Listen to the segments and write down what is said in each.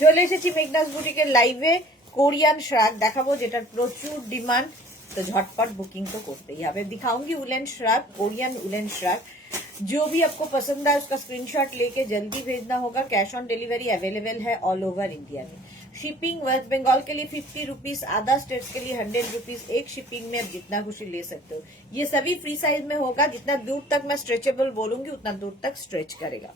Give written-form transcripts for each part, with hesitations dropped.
চলে এসেছি মেঘনাস বুটিকের লাইভে। कोरियन श्राग দেখাবো যেটার প্রচুর ডিমান্ড, तो झटपट बुकिंग तो करते ही यहाँ दिखाऊंगी। Woollen Schrag, Korean woollen Schrag, जो भी आपको पसंद है उसका स्क्रीनशॉट लेके जल्दी भेजना होगा। कैश ऑन डिलीवरी अवेलेबल है ऑल ओवर इंडिया में। शिपिंग वेस्ट बंगाल के लिए 50 रुपीज, अदर स्टेट्स के लिए 100 रुपीज। एक शिपिंग में आप जितना खुशी ले सकते हो। ये सभी फ्री साइज में होगा। जितना दूर तक मैं स्ट्रेचेबल बोलूंगी उतना दूर तक स्ट्रेच करेगा।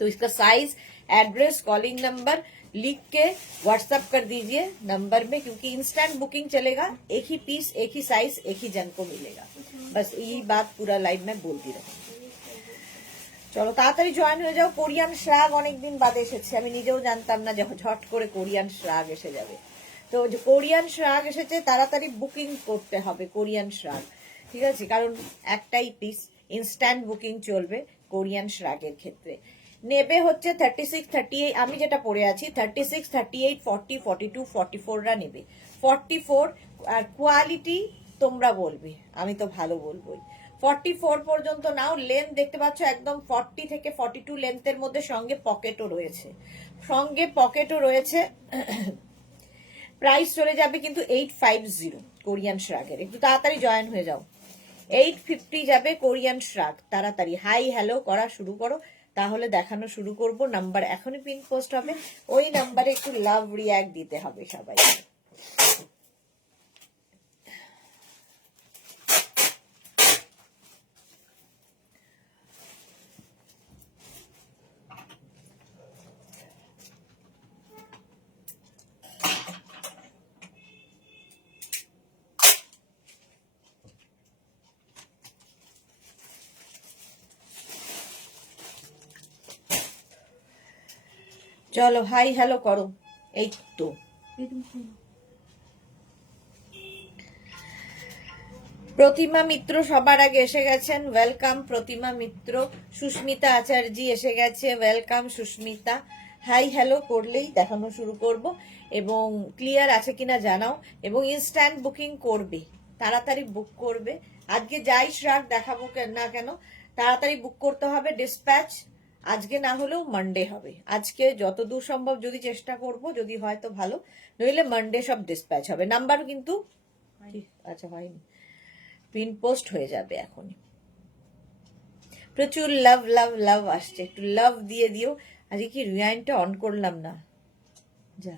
तो इसका साइज, एड्रेस, कॉलिंग नंबर लिख के व्हाट्सएप कर दीजिए नंबर में, क्योंकि इंस्टेंट बुकिंग चलेगा। एक ही पीस, एक ही साइज, एक ही जन को मिलेगा। बस यही बात पूरा लाइव में बोलती रहूंगी। চলো তাড়াতাড়ি জয়েন হয়ে যাও। কোরিয়ান শ্রাগ অনেকদিন বাদে এসেছে, আমি নিজেও জানতাম না যে ঝট করে কোরিয়ান শ্রাগ এসে যাবে। তো যে কোরিয়ান শ্রাগ এসেছে তাড়াতাড়ি বুকিং করতে হবে কোরিয়ান শ্রাগ, ঠিক আছে? কারণ একটাই পিস, ইনস্ট্যান্ট বুকিং চলবে কোরিয়ান শ্রাগের ক্ষেত্রে। নেবে হচ্ছে 36, 38, আমি যেটা পরে আছি 36, 38, 40, 42, 44 রা নেবে। 44 আর কোয়ালিটি তোমরা বলবে, আমি তো ভালো বলবোই। 44 পর্যন্ত নাও। লেন্থ দেখতে পাচ্ছ একদম 40 থেকে 42 লেন্থের মধ্যে, সঙ্গে পকেটও রয়েছে, প্রাইস চলে যাবে কিন্তু 850 কোরিয়ান শ্রাগের। একটু তাড়াতাড়ি জয়েন হয়ে যাও। 850 যাবে কোরিয়ান শ্রাগ। তাড়াতাড়ি হাই হ্যালো করা শুরু করো, তাহলে দেখানো শুরু করব। নাম্বার এখনই পিন পোস্ট হবে, ওই নাম্বারে একটু লাভ রিয়াক্ট দিতে হবে সবাই। চলো হাই হ্যালো করো। এই তো প্রতিমা মিত্র সবার আগে এসে গেছেন, ওয়েলকাম প্রতিমা মিত্র। সুস্মিতা আচার্য এসে গেছে, ওয়েলকাম সুস্মিতা। হাই হ্যালো করলেই দেখানো শুরু করব, এবং ক্লিয়ার আছে কিনা জানাও, এবং ইনস্ট্যান্ট বুকিং করবে, তাড়াতাড়ি বুক করবে। আজকে যাই শ্রাগ দেখাবো না কেন তাড়াতাড়ি বুক করতে হবে। ডিসপ্যাচ আজকে না হলেও মানডে হবে। আজকে যতদূর সম্ভব যদি চেষ্টা করব, যদি হয় তো ভালো, নইলে মানডে সব ডিসপ্যাচ হবে। নাম্বার কিন্তু আচ্ছা হয়নি, পিন পোস্ট হয়ে যাবে এখনই। প্রচুর লাভ লাভ লাভ আসছে, একটু লাভ দিয়ে দিও। আজকে কি রিওয়াইন্ডটা অন করলাম না, যা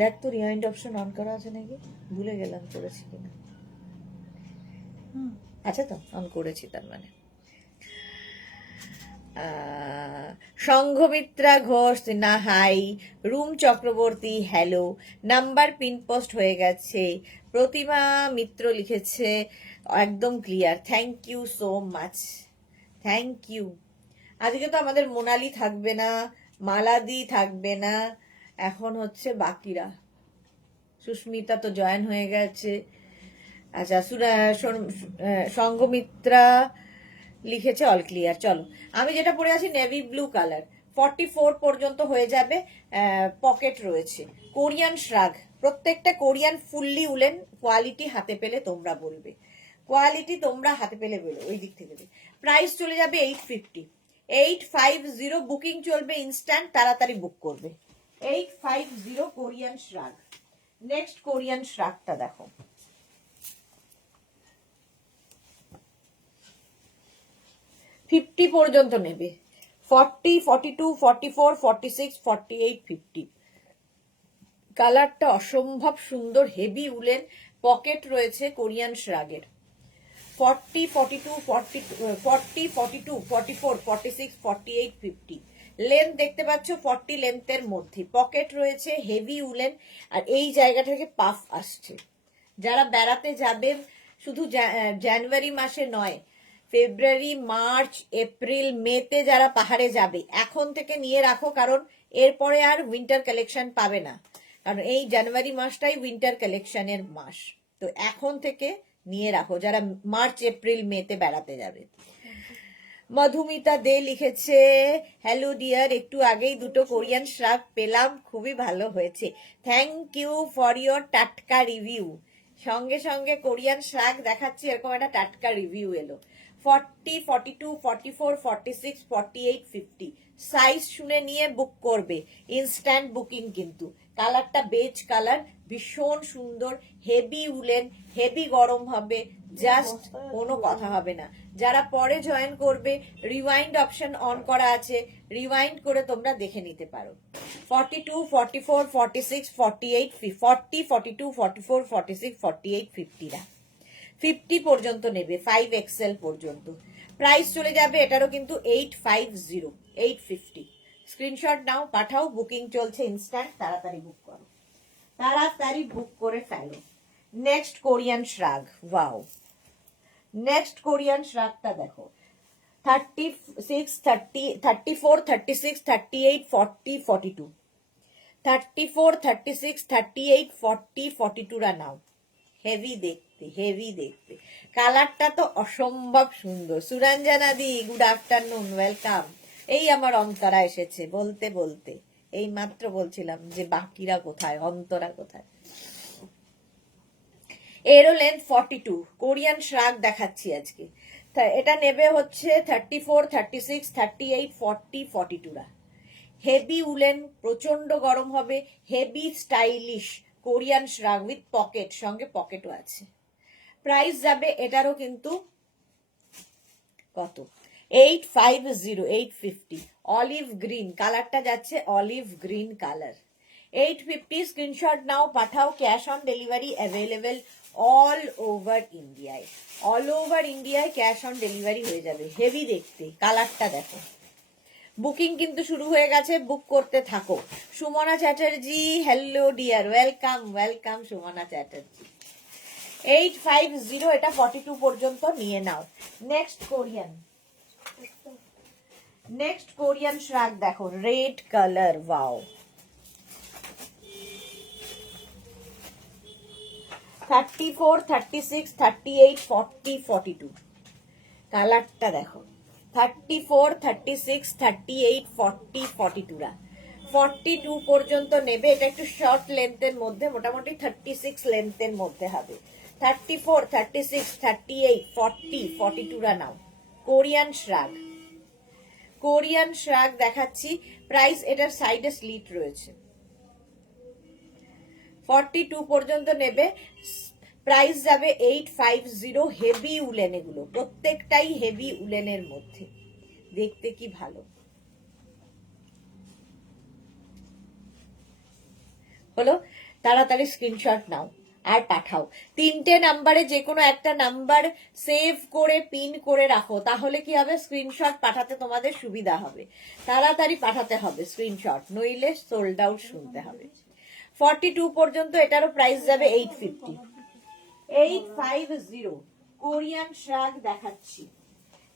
দেখ তো রিওয়াইন্ড অপশন অন করা আছে নাকি, ভুলে গেলাম করেছি কিনা। আচ্ছা তো অন করেছি, তার মানে। সংঘমিত্রা ঘোষ না hi, Rum Chakraborty hello, number pin post হয়ে গেছে। প্রতিমা মিত্র লিখেছে একদম clear, thank you so much, thank you. আজকে তো আমাদের মোনালি থাকবে না, মালাদি থাকবে না, এখন হচ্ছে বাকিরা। সুস্মিতা তো জয়েন হয়ে গেছে। আচ্ছা সংঘমিত্রা লিখেছে অল ক্লিয়ার। চলো আমি যেটা পরে আছি নেভি ব্লু কালার, 44 পর্যন্ত হয়ে যাবে। পকেট রয়েছে। কোরিয়ান শ্রাগ, প্রত্যেকটা কোরিয়ান ফুললি উলেন। কোয়ালিটি হাতে পেলে তোমরা বলবে, কোয়ালিটি তোমরা হাতে পেলে বলো ওই দিক থেকে। প্রাইস চলে যাবে 850, 850 বুকিং চলবে ইনস্ট্যান্ট, তাড়াতাড়ি বুক করবে। 850 কোরিয়ান শ্রাগ। নেক্সট কোরিয়ান শ্রাগটা দেখো, 50 পর্যন্ত নেবে। 40, 42, 44, 46, 48, 50। কালারটা অসম্ভব সুন্দর, হেভি উলেন, পকেট রয়েছে কোরিয়ান শ্রাগের। 40, 42, 44, 46, 48, 50। লেন্থ দেখতে পাচ্ছ 40 লেন্থের মধ্যে, পকেট রয়েছে, হেভি উলেন, আর এই জায়গা থেকে পাফ আসছে। যারা বেড়াতে যাবেন, শুধু জানুয়ারি মাসে নয়, ফেব্রুয়ারি, মার্চ, এপ্রিল, মেতে যারা পাহাড়ে যাবে, এখন থেকে নিয়ে রাখো, কারণ এরপরে আর উইন্টার কালেকশন পাবে না। কারণ এই জানুয়ারি মাসটাই উইন্টার কালেকশনের মাস, তো এখন থেকে নিয়ে রাখো যারা মার্চ, এপ্রিল, মেতে বেড়াতে যাবে। মধুমিতা দে লিখেছে হ্যালো ডিয়ার, একটু আগেই দুটো কোরিয়ান শ্রাগ পেলাম, খুবই ভালো হয়েছে, থ্যাংক ইউ ফর ইয়োর টাটকা রিভিউ। সঙ্গে সঙ্গে কোরিয়ান শ্রাগ দেখাচ্ছি, এরকম একটা টাটকা রিভিউ এলো। 40, 42, 44, 46, 48, 50 সাইজ শুনে নিয়ে বুক করবে, ইনস্ট্যান্ট বুকিং কিন্তু। কালারটা বেজ কালার, ভীষণ সুন্দর, হেভি উলেন, হেভি গরম হবে, জাস্ট কোনো কথা হবে না। যারা পরে জয়েন করবে, রিওয়াইন্ড অপশন অন করা আছে, রিওয়াইন্ড করে তোমরা দেখে নিতে পারো। 42, 44, 46, 48, 40, 42, 44, 46, 48, 50 রা 50 পর্যন্ত নেবে, 5XL পর্যন্ত। প্রাইস চলে যাবে এটারও কিন্তু 850, 850। স্ক্রিনশট নাও, পাঠাও, বুকিং চলছে ইনস্ট্যান্ট, তাড়াতাড়ি বুক করো, তাড়াতাড়ি বুক করে ফেলো। Next Korean shrug, wow, next Korean শ্রাগটা দেখো। 36, 30, 34, 36, 38, 40, 42, 34, 36, 38, 40, 42 রা নাও। হেভি দেখতে, হেভি দেখতে, কালারটা তো অসম্ভব সুন্দর। সুরঞ্জনা দি, গুড আফটারনুন, ওয়েলকাম। এই আমার অন্তরা এসেছে বলতে বলতে, এই মাত্র বলছিলাম যে বাকিরা কোথায়, অন্তরা কোথায়। এরও লেন্থ 42, কোরিয়ান শ্রাগ দেখাচ্ছি আজকে। এটা নেবে হচ্ছে 34, 36, 38, 40, 42 রা। হেভি উলেন, প্রচন্ড গরম হবে, heavy stylish Korean শ্রাগ with pocket, সঙ্গে পকেটও আছে। প্রাইস যাবে এটারও কিন্তু কত, 850, 850। অলিভ গ্রিন কালারটা যাচ্ছে, অলিভ গ্রিন কালার, 850। স্ক্রিনশট নাও, পাঠাও, cash on delivery available all over ইন্ডিয়ায়, অল ওভার ইন্ডিয়ায় ক্যাশ অন ডেলিভারি হয়ে যাবে। হেভি দেখতে, কালারটা দেখো। বুকিং কিন্তু শুরু হয়ে গেছে, বুক করতে থাকো। Sumona Chatterjee, hello dear, welcome, welcome Sumona Chatterjee. 850, এটা 42 পর্যন্ত নিয়ে নাও। Next Korean, next Korean shrug দেখো, রেড কালার, ওয়াও। 34, 36, 38, 40, 42, কালারটা দেখো। 34, 36, 38, 40, 42 রা 42 পর্যন্ত নেবে। এটা একটু শর্ট লেন্থের মধ্যে, মোটামুটি 36 লেন্থের মধ্যে হবে। 34, 36, 38, 40, 42 রা নাও। কোরিয়ান শ্রাগ, কোরিয়ান শ্রাগ দেখাচ্ছি। প্রাইস এটার সাইডে স্লিট রয়েছে, 42 পর্যন্ত নেবে। প্রাইস যাবে 850। হেভি উলেন, এগুলো প্রত্যেকটাই হেভি উলেনের মধ্যে, দেখতে কি ভালো হলো। তাড়াতাড়ি স্ক্রিনশট নাও আর পাঠাও। 3টে নাম্বারে যে কোনো একটা নাম্বার সেভ করে পিন করে রাখো, তাহলে কি হবে, স্ক্রিনশট পাঠাতে তোমাদের সুবিধা হবে। তাড়াতাড়ি পাঠাতে হবে স্ক্রিনশট, নইলে সোল্ড আউট শুনতে হবে। 42 পর্যন্ত এটারও প্রাইস যাবে 850, 850। কোরিয়ান শ্রাগ দেখাচ্ছি।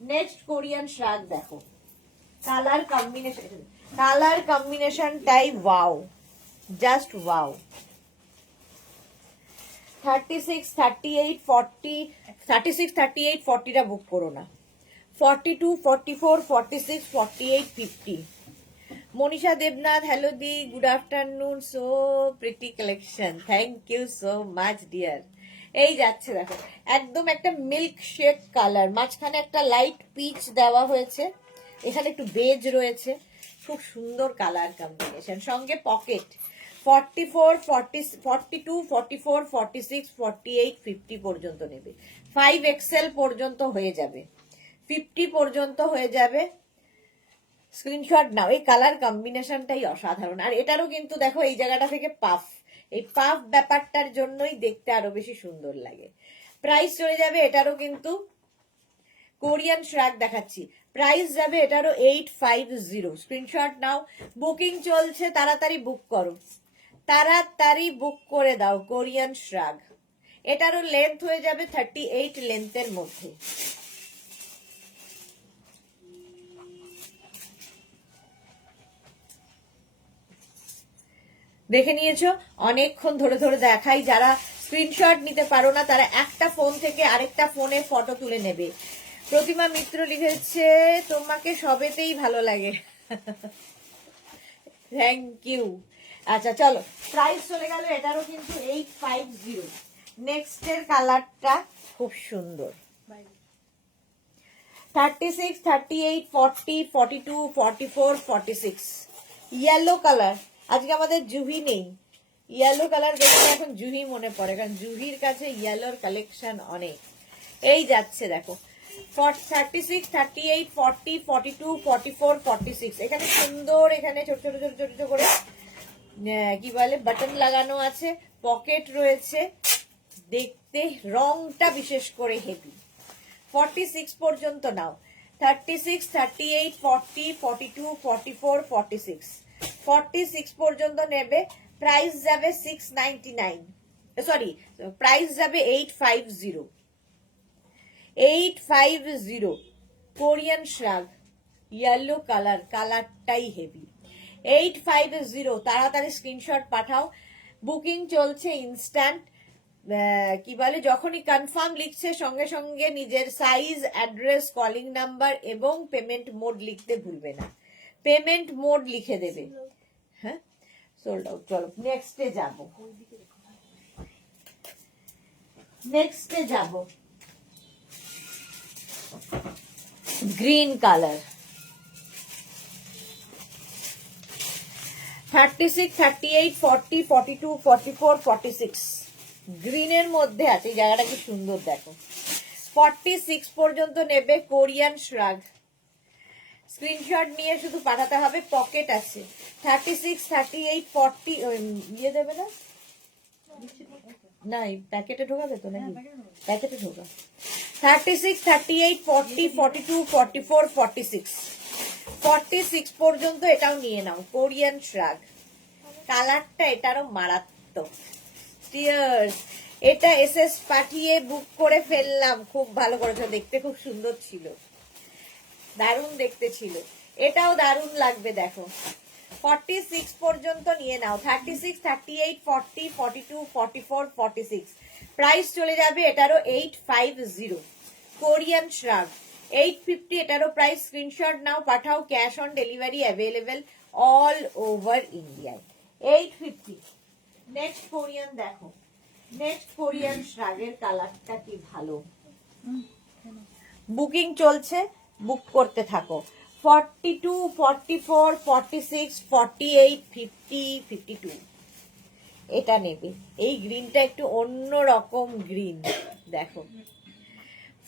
নেক্সট কোরিয়ান শ্রাগ দেখো, কালার কম্বিনেশন, কালার কম্বিনেশনটাই ওয়াও, জাস্ট ওয়াও। 36, 38, 40, 36, 38, 40 টা বুক করো না। 42, 44, 46, 48, 50। মনীষা দেবনাথ, হ্যালো দি, good afternoon, so pretty collection, thank you so much dear. এই যাচ্ছে দেখো, একদম একটা মিল্ক শেক কালার, মাঝখানে একটা লাইট পিচ দেওয়া হয়েছে, এখানে একটু বেজ রয়েছে, খুব সুন্দর কালার কম্বিনেশন, সঙ্গে পকেট। 44, 40, 42, 44, 46, 48, 50 পর্যন্ত নেবে। 5XL পর্যন্ত হয়ে যাবে, 50 পর্যন্ত হয়ে যাবে। স্ক্রিনশট নাও, এই কালার কম্বিনেশনটাই অসাধারণ। আর এটারও কিন্তু দেখো এই জায়গাটা থেকে পাফ, এই পাফ ব্যাপারটার জন্যই দেখতে আরো বেশি সুন্দর লাগে। প্রাইস চলে যাবে এটারও কিন্তু, কোরিয়ান শ্রাগ দেখাচ্ছি, প্রাইস যাবে এটারও 850। স্ক্রিনশট নাও, বুকিং চলছে, তাড়াতাড়ি বুক করো, তাড়াতাড়ি বুক করে দাও। কোরিয়ান শ্রাগ, এটারও লেন্থ হয়ে যাবে 38 লেন্থের মধ্যে। দেখে নিয়েছো, অনেকক্ষণ ধরে ধরে দেখাই। যারা স্ক্রিনশট নিতে পারো না, তারা একটা ফোন থেকে আরেকটা ফোনে ফটো তুলে নেবে। প্রতিমা মিত্র লিখেছে, তোমাকে সবেতেই ভালো লাগে, থ্যাংক ইউ। আচ্ছা চলো, প্রাইস চলে গেল এটারও কিন্তু 850। নেক্সট এর কালারটা খুব সুন্দর, 36, 38, 40, 42, 44, 46 ইয়েলো কালার। আজকে আমাদের জুহি নেই, ইয়েলো কালার দেখলে এখন জুহি মনে পড়ে, কারণ জুহির কাছে ইয়েলোর কালেকশন অনেক। এই যাচ্ছে দেখো 36, 38, 40, 42, 44, 46 এখানে সুন্দর, এখানে ছোট ছোট ছোট ছোট ছোট করে কি বলে বাটন লাগানো আছে, পকেট রয়েছে, দেখতে রংটা বিশেষ করে হেভি। 46 পর্যন্ত নাও, 36, 38, 40, 42, 44, 46 46 পর্যন্ত নেবে, প্রাইস যাবে 699, সরি প্রাইস যাবে 850 850 কোরিয়ান শ্রাগ ইয়েলো কালার, কালারটাই হেভি। 850 তাড়াতাড়ি স্ক্রিনশট পাঠাও, বুকিং চলছে ইনস্ট্যান্ট। কি বলে যখনই কনফার্ম লিখছে সঙ্গে সঙ্গে নিজের সাইজ, অ্যাড্রেস, কলিং নাম্বার এবং পেমেন্ট মোড লিখতে ভুলবে না, পেমেন্ট মোড লিখে দেবে। হ্যাঁ সোল্ড আউট। চলো নেক্সটে যাব, নেক্সটে যাব গ্রিন কালার। 36, 38, 40, 42, 44, 46 গ্রিনের মধ্যে আছে। এই জায়গাটা কি সুন্দর দেখো। 46 পর্যন্ত নেবে কোরিয়ান শ্রাগ, স্ক্রিনশট নিয়ে শুধু পাঠাতে হবে, পকেট আছে। 36, 38, 40 ইয়ে দেবে না, না প্যাকেটে ঢোকাবে তো নাকি, প্যাকেটে ঢোকা। 36, 38, 40, 42, 44, 46 46 পর্যন্ত এটাও নিয়ে নাও, কোরিয়ান শ্রাগ। কালারটা এটারও মারাত্মক। টিয়ার্স, এটা এসএস পাঠিয়ে বুক করে ফেললাম, খুব ভালো করেছো, দেখতে খুব সুন্দর ছিল, দারুণ দেখতে ছিল, এটাও দারুণ লাগবে দেখো। 46 পর্যন্ত নিয়ে নাও, 36, 38, 40, 42, 44, 46 প্রাইস চলে যাবে এটারও 850 কোরিয়ান শ্রাগ। 850 এটারও প্রাইস। স্ক্রিনশট নাও, পাঠাও, cash on delivery available all over ইন্ডিয়ায়। 850। নেক্সট কোরিয়ান দেখো, নেক্সট কোরিয়ান শ্রাগের কালারটা কি ভালো। বুকিং চলছে, বুক করতে থাকো। 42, 44, 46, 48, 50, 52 এটা নেবে। এই গ্রিনটা একটু অন্য রকম গ্রিন দেখো।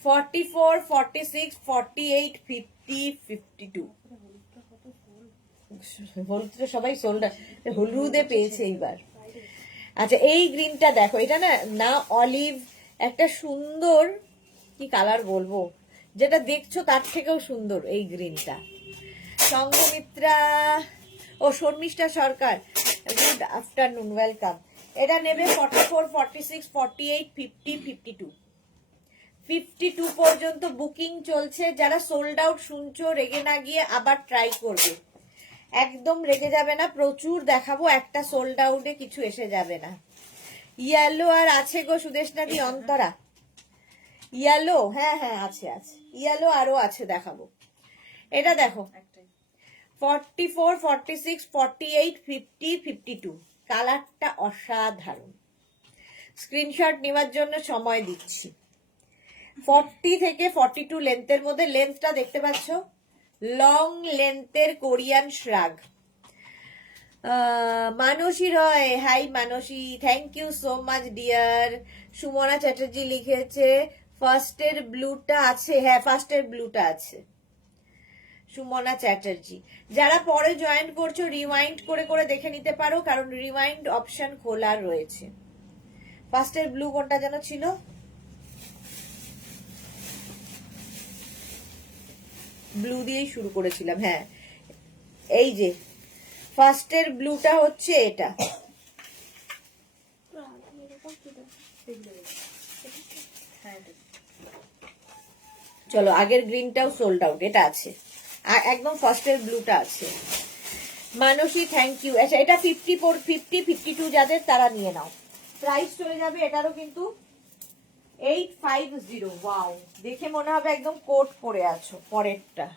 44, 46, 48, 50, 52 হলুদ তো সবাই সোল্ড, হলুদে পেয়েছে এইবার। আচ্ছা এই গ্রিনটা দেখো, এটা না না অলিভ, একটা সুন্দর কি কালার বলবো, যেটা দেখছো তার থেকেও সুন্দর এই গ্রিনটা। সঙ্গমিত্রা ও শর্মিষ্ঠা সরকার, গুড আফটারনুন, ওয়েলকাম। এটা নেবে 44, 46, 48, 50, 52 52 পর্যন্ত বুকিং চলছে। যারা সোল্ড আউট শুনছো রেগে না গিয়ে আবার ট্রাই করবে, একদম রেগে যাবে না, প্রচুর দেখাবো, একটা সোল্ড আউটে কিছু এসে যাবে না। ইয়েলো আর আছে গো সুদেশনাদি, অন্তরা ইয়েলো, হ্যাঁ হ্যাঁ আছে আছে, ইয়েলো আরো আছে দেখাবো। এটা দেখো 44, 46, 48, 50, 52 কালারটা অসাধারণ। স্ক্রিনশট নেওয়ার জন্য সময় দিচ্ছি। 40 থেকে 42 লেন্থের মধ্যে, লেন্থটা দেখতে পাচ্ছ, লং লেন্থের Korean shrug. Manasi Roy, hi Manasi, thank you so much dear. Sumona Chatterjee লিখেছে ফার্স্টের ব্লুটা আছে, হ্যাঁ ফার্স্টের ব্লুটা আছে। সুমনা চ্যাটার্জি, যারা পরে জয়েন করছো রিওয়াইন্ড করে করে দেখে নিতে পারো, কারণ রিওয়াইন্ড অপশন খোলা রয়েছে। ফার্স্টের ব্লু কোনটা যেন ছিল, ব্লু দিয়েই শুরু করেছিলাম, হ্যাঁ এই যে ফার্স্টের ব্লুটা হচ্ছে এটা। চলো আগের গ্রিনটাও সোল্ড আউট, এটা আছে, আর একদম ফার্স্টের ব্লুটা আছে। মানসী থ্যাংক ইউ। আচ্ছা এটা 54, 50, 52 যাদের তারা নিয়ে নাও, প্রাইস চলে যাবে এটারও কিন্তু 850। ওয়াও, দেখে মনে হবে একদম কোট পরে আছো। পরেরটা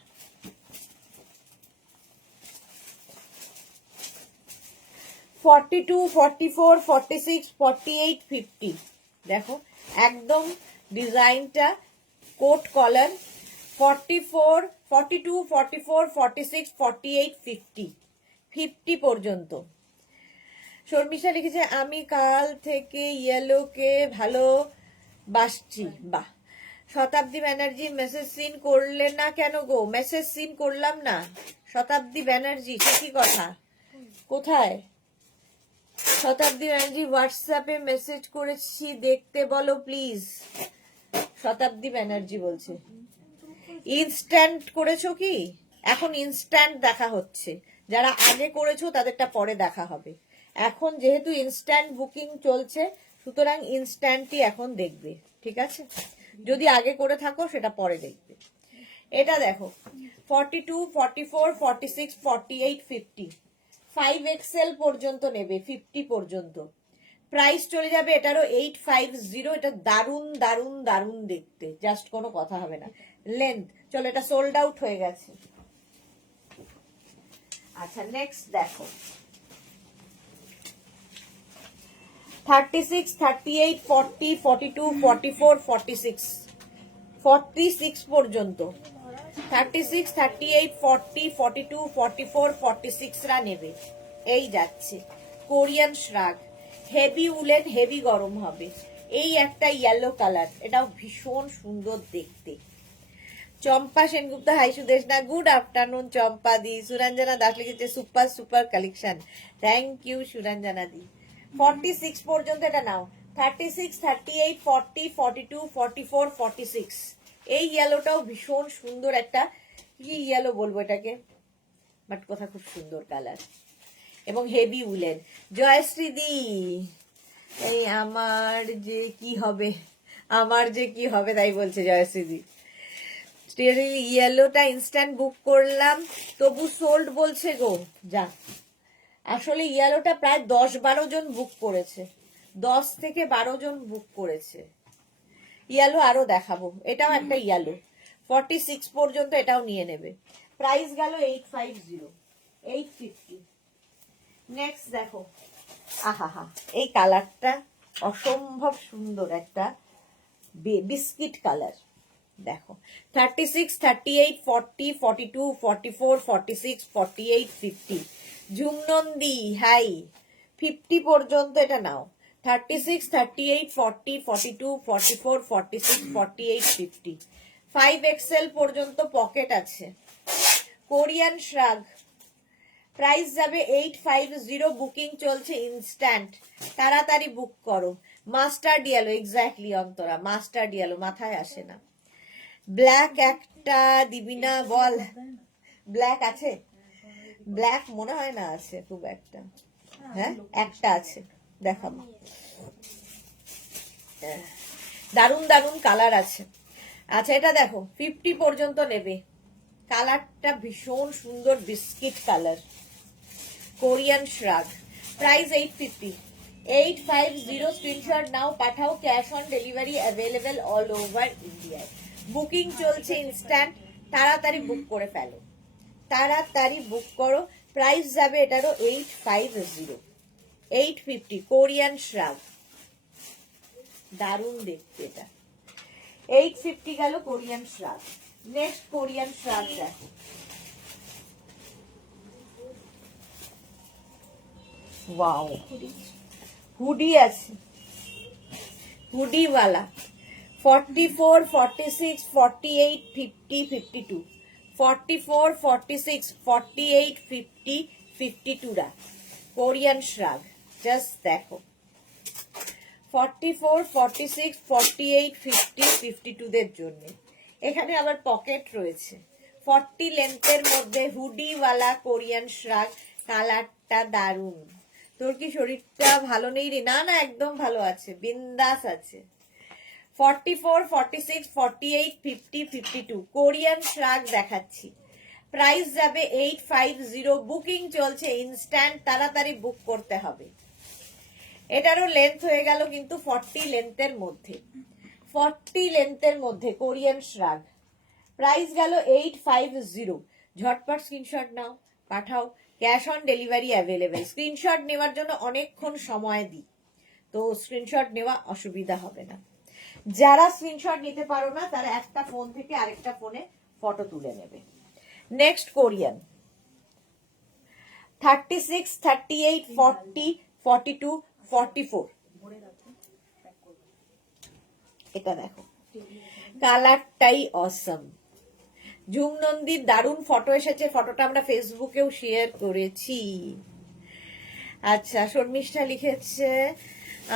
42, 44, 46, 48, 50 দেখো একদম ডিজাইনটা কোট কলার, 44, 42, 44, 46, 48, 50, 50 পর্যন্ত। শর্মিষ্ঠা লিখেছে আমি কাল থেকে ইয়েলোকে ভালোবাসছি। বাহ। শতাব্দী ব্যানার্জি মেসেজ সিন করলে না কেন গো? মেসেজ সিন করলাম না শতাব্দী ব্যানার্জি, সে কি কথা? কোথায় শতাব্দী ব্যানার্জি? হোয়াটসঅ্যাপে মেসেজ করেছি, দেখতে বলো প্লিজ। শতাব্দী ব্যানার্জি বলছে ইনস্ট্যান্ট করেছো কি? এখন ইনস্ট্যান্ট দেখা হচ্ছে, যারা আগে করেছো তাদেরটা পরে দেখা হবে। এখন যেহেতু ইনস্ট্যান্ট বুকিং চলছে, সুতরাং ইনস্ট্যান্টই এখন দেখবে, ঠিক আছে? যদি আগে করে থাকো সেটা পরে দেখবে। এটা দেখো 42, 44, 46, 48, 50, 5XL পর্যন্ত নেবে, 50 পর্যন্ত। প্রাইস চলে যাবে এটারও 850। এটা দারুন দারুন দারুন দেখতে, জাস্ট কোনো কথা হবে না। লেন্থ চলো, এটা সোল্ড আউট হয়ে গেছে। আচ্ছা নেক্সট দেখো 36, 38, 40, 42, 44, 46, 46 পর্যন্ত। 36, 38, 40, 42, 44, 46 রা নেবে। এই যাচ্ছে কোরিয়ান শ্রাগ, হেভি উলেন, হেভি গরম হবে। এই একটা ইয়েলো কালার, এটাও ভীষণ সুন্দর দেখতে। চম্পা সেনগুপ্ত, হাই সুদেশ না, গুড আফটারনুন চম্পা দি। সুরঞ্জনা দাস লিখেছে super super collection, thank you Suranjana দি। 46 পর্যন্ত এটা নাও। 36, 38, 40, 42, 44, 46। এই ইয়েলোটাও ভীষণ সুন্দর একটা, কি ইয়েলো বলবো এটাকে, বাট কথা খুব সুন্দর কালার এবং হেভি উলেন। জয়শ্রী দি, এই আমার যে কি হবে, আমার যে কি হবে তাই বলছে জয়শ্রী দি। ইয়েলোটা ইনস্ট্যান্ট বুক করলাম, তবু সোল্ড বলছে গো। যা, আসলে ইয়েলোটা প্রায় 10-12 জন বুক করেছে, 10 থেকে 12 জন বুক করেছে। ইয়েলো আরো দেখাবো, এটাও একটা ইয়েলো। 46 পর্যন্ত এটাও নিয়ে নেবে। প্রাইস গেল 850, 850। নেক্সট দেখো, আহা এই কালারটা অসম্ভব সুন্দর একটা বিস্কিট কালার। দেখো 36, 38, 40, 42, 44, 46, 48, 50। ঝুমনন্দি হাই, 50 পর্যন্ত এটা নাও। 36, 38, 40, 42, 44, 46, 48, 50, 5XL পর্যন্ত পকেট আছে। কোরিয়ান শ্রাগ, প্রাইস যাবে 850, বুকিং চলছে ইনস্ট্যান্ট, তাড়াতাড়ি বুক করো। Mustard yellow, exactly Antara, mustard yellow মাথায় আসে না। ব্ল্যাক একটা দিবি না বল? ব্ল্যাক আছে? ব্ল্যাক মনে হয় না আছে খুব একটা। হ্যাঁ একটা আছে, দেখাবো। দারুন দারুন কালার আছে। আচ্ছা এটা দেখো 50 পর্যন্ত নেবে। কালারটা ভীষণ সুন্দর biscuit colour, Korean শ্রাগ। Price 850, 850। Screenshot নাও, পাঠাও। Cash on delivery available all over ইন্ডিয়ায়। বুকিং চলছে ইনস্ট্যান্ট, তাড়াতাড়ি বুক করে ফেলো, তাড়াতাড়ি বুক করো। প্রাইস যাবে এটারও 850, 850। কোরিয়ান শ্রাগ, দারুণ দেখতে এটা। 850 গেল Korean shrug. Next Korean shrug দেখো, ওয়াও, হুডি আছে, হুডিওয়ালা। 44, 46, 48, 50, 52, 44, 46, 48, 50, 52 রা কোরিয়ান শ্রাগ। জাস্ট দেখো 44, 46, 48, 50, 52 দের জন্য। এখানে আবার পকেট রয়েছে। 40 লেন্থের মধ্যে হুডিওয়ালা কোরিয়ান শ্রাগ, কালারটা দারুন। তোর কি শরীরটা ভালো নেই রে? না না, একদম ভালো আছে, বিন্দাস আছে। 44, 46, 48, 50, 52 কোরিয়ান শ্রাগ দেখাচ্ছি। প্রাইস যাবে 850, বুকিং চলছে ইনস্ট্যান্ট, তাড়াতাড়ি বুক করতে হবে। এটারও লেন্থ হয়ে গেল কিন্তু 40 লেন্থের মধ্যে, 40 লেন্থের মধ্যে কোরিয়ান শ্রাগ। প্রাইস গেল 850। ঝটপট স্ক্রিনশট নাও, পাঠাও। Cash on delivery available. Screenshot নেওয়ার জন্য অনেকক্ষণ সময় দিই, তো স্ক্রিনশট নেওয়া অসুবিধা হবে না। যারা স্ক্রিনশট নিতে পারো না তারা একটা ফোন থেকে আরেকটা ফোনে ফটো তুলে নেবে। Next Korean 36, 38, 40, 42, 44। এটা দেখো, কালারটাই অসম। ঝুম নন্দীর দারুণ ফটো এসেছে, ফটোটা আমরা ফেসবুকেও শেয়ার করেছি। আচ্ছা, শর্মিষ্ঠা লিখেছে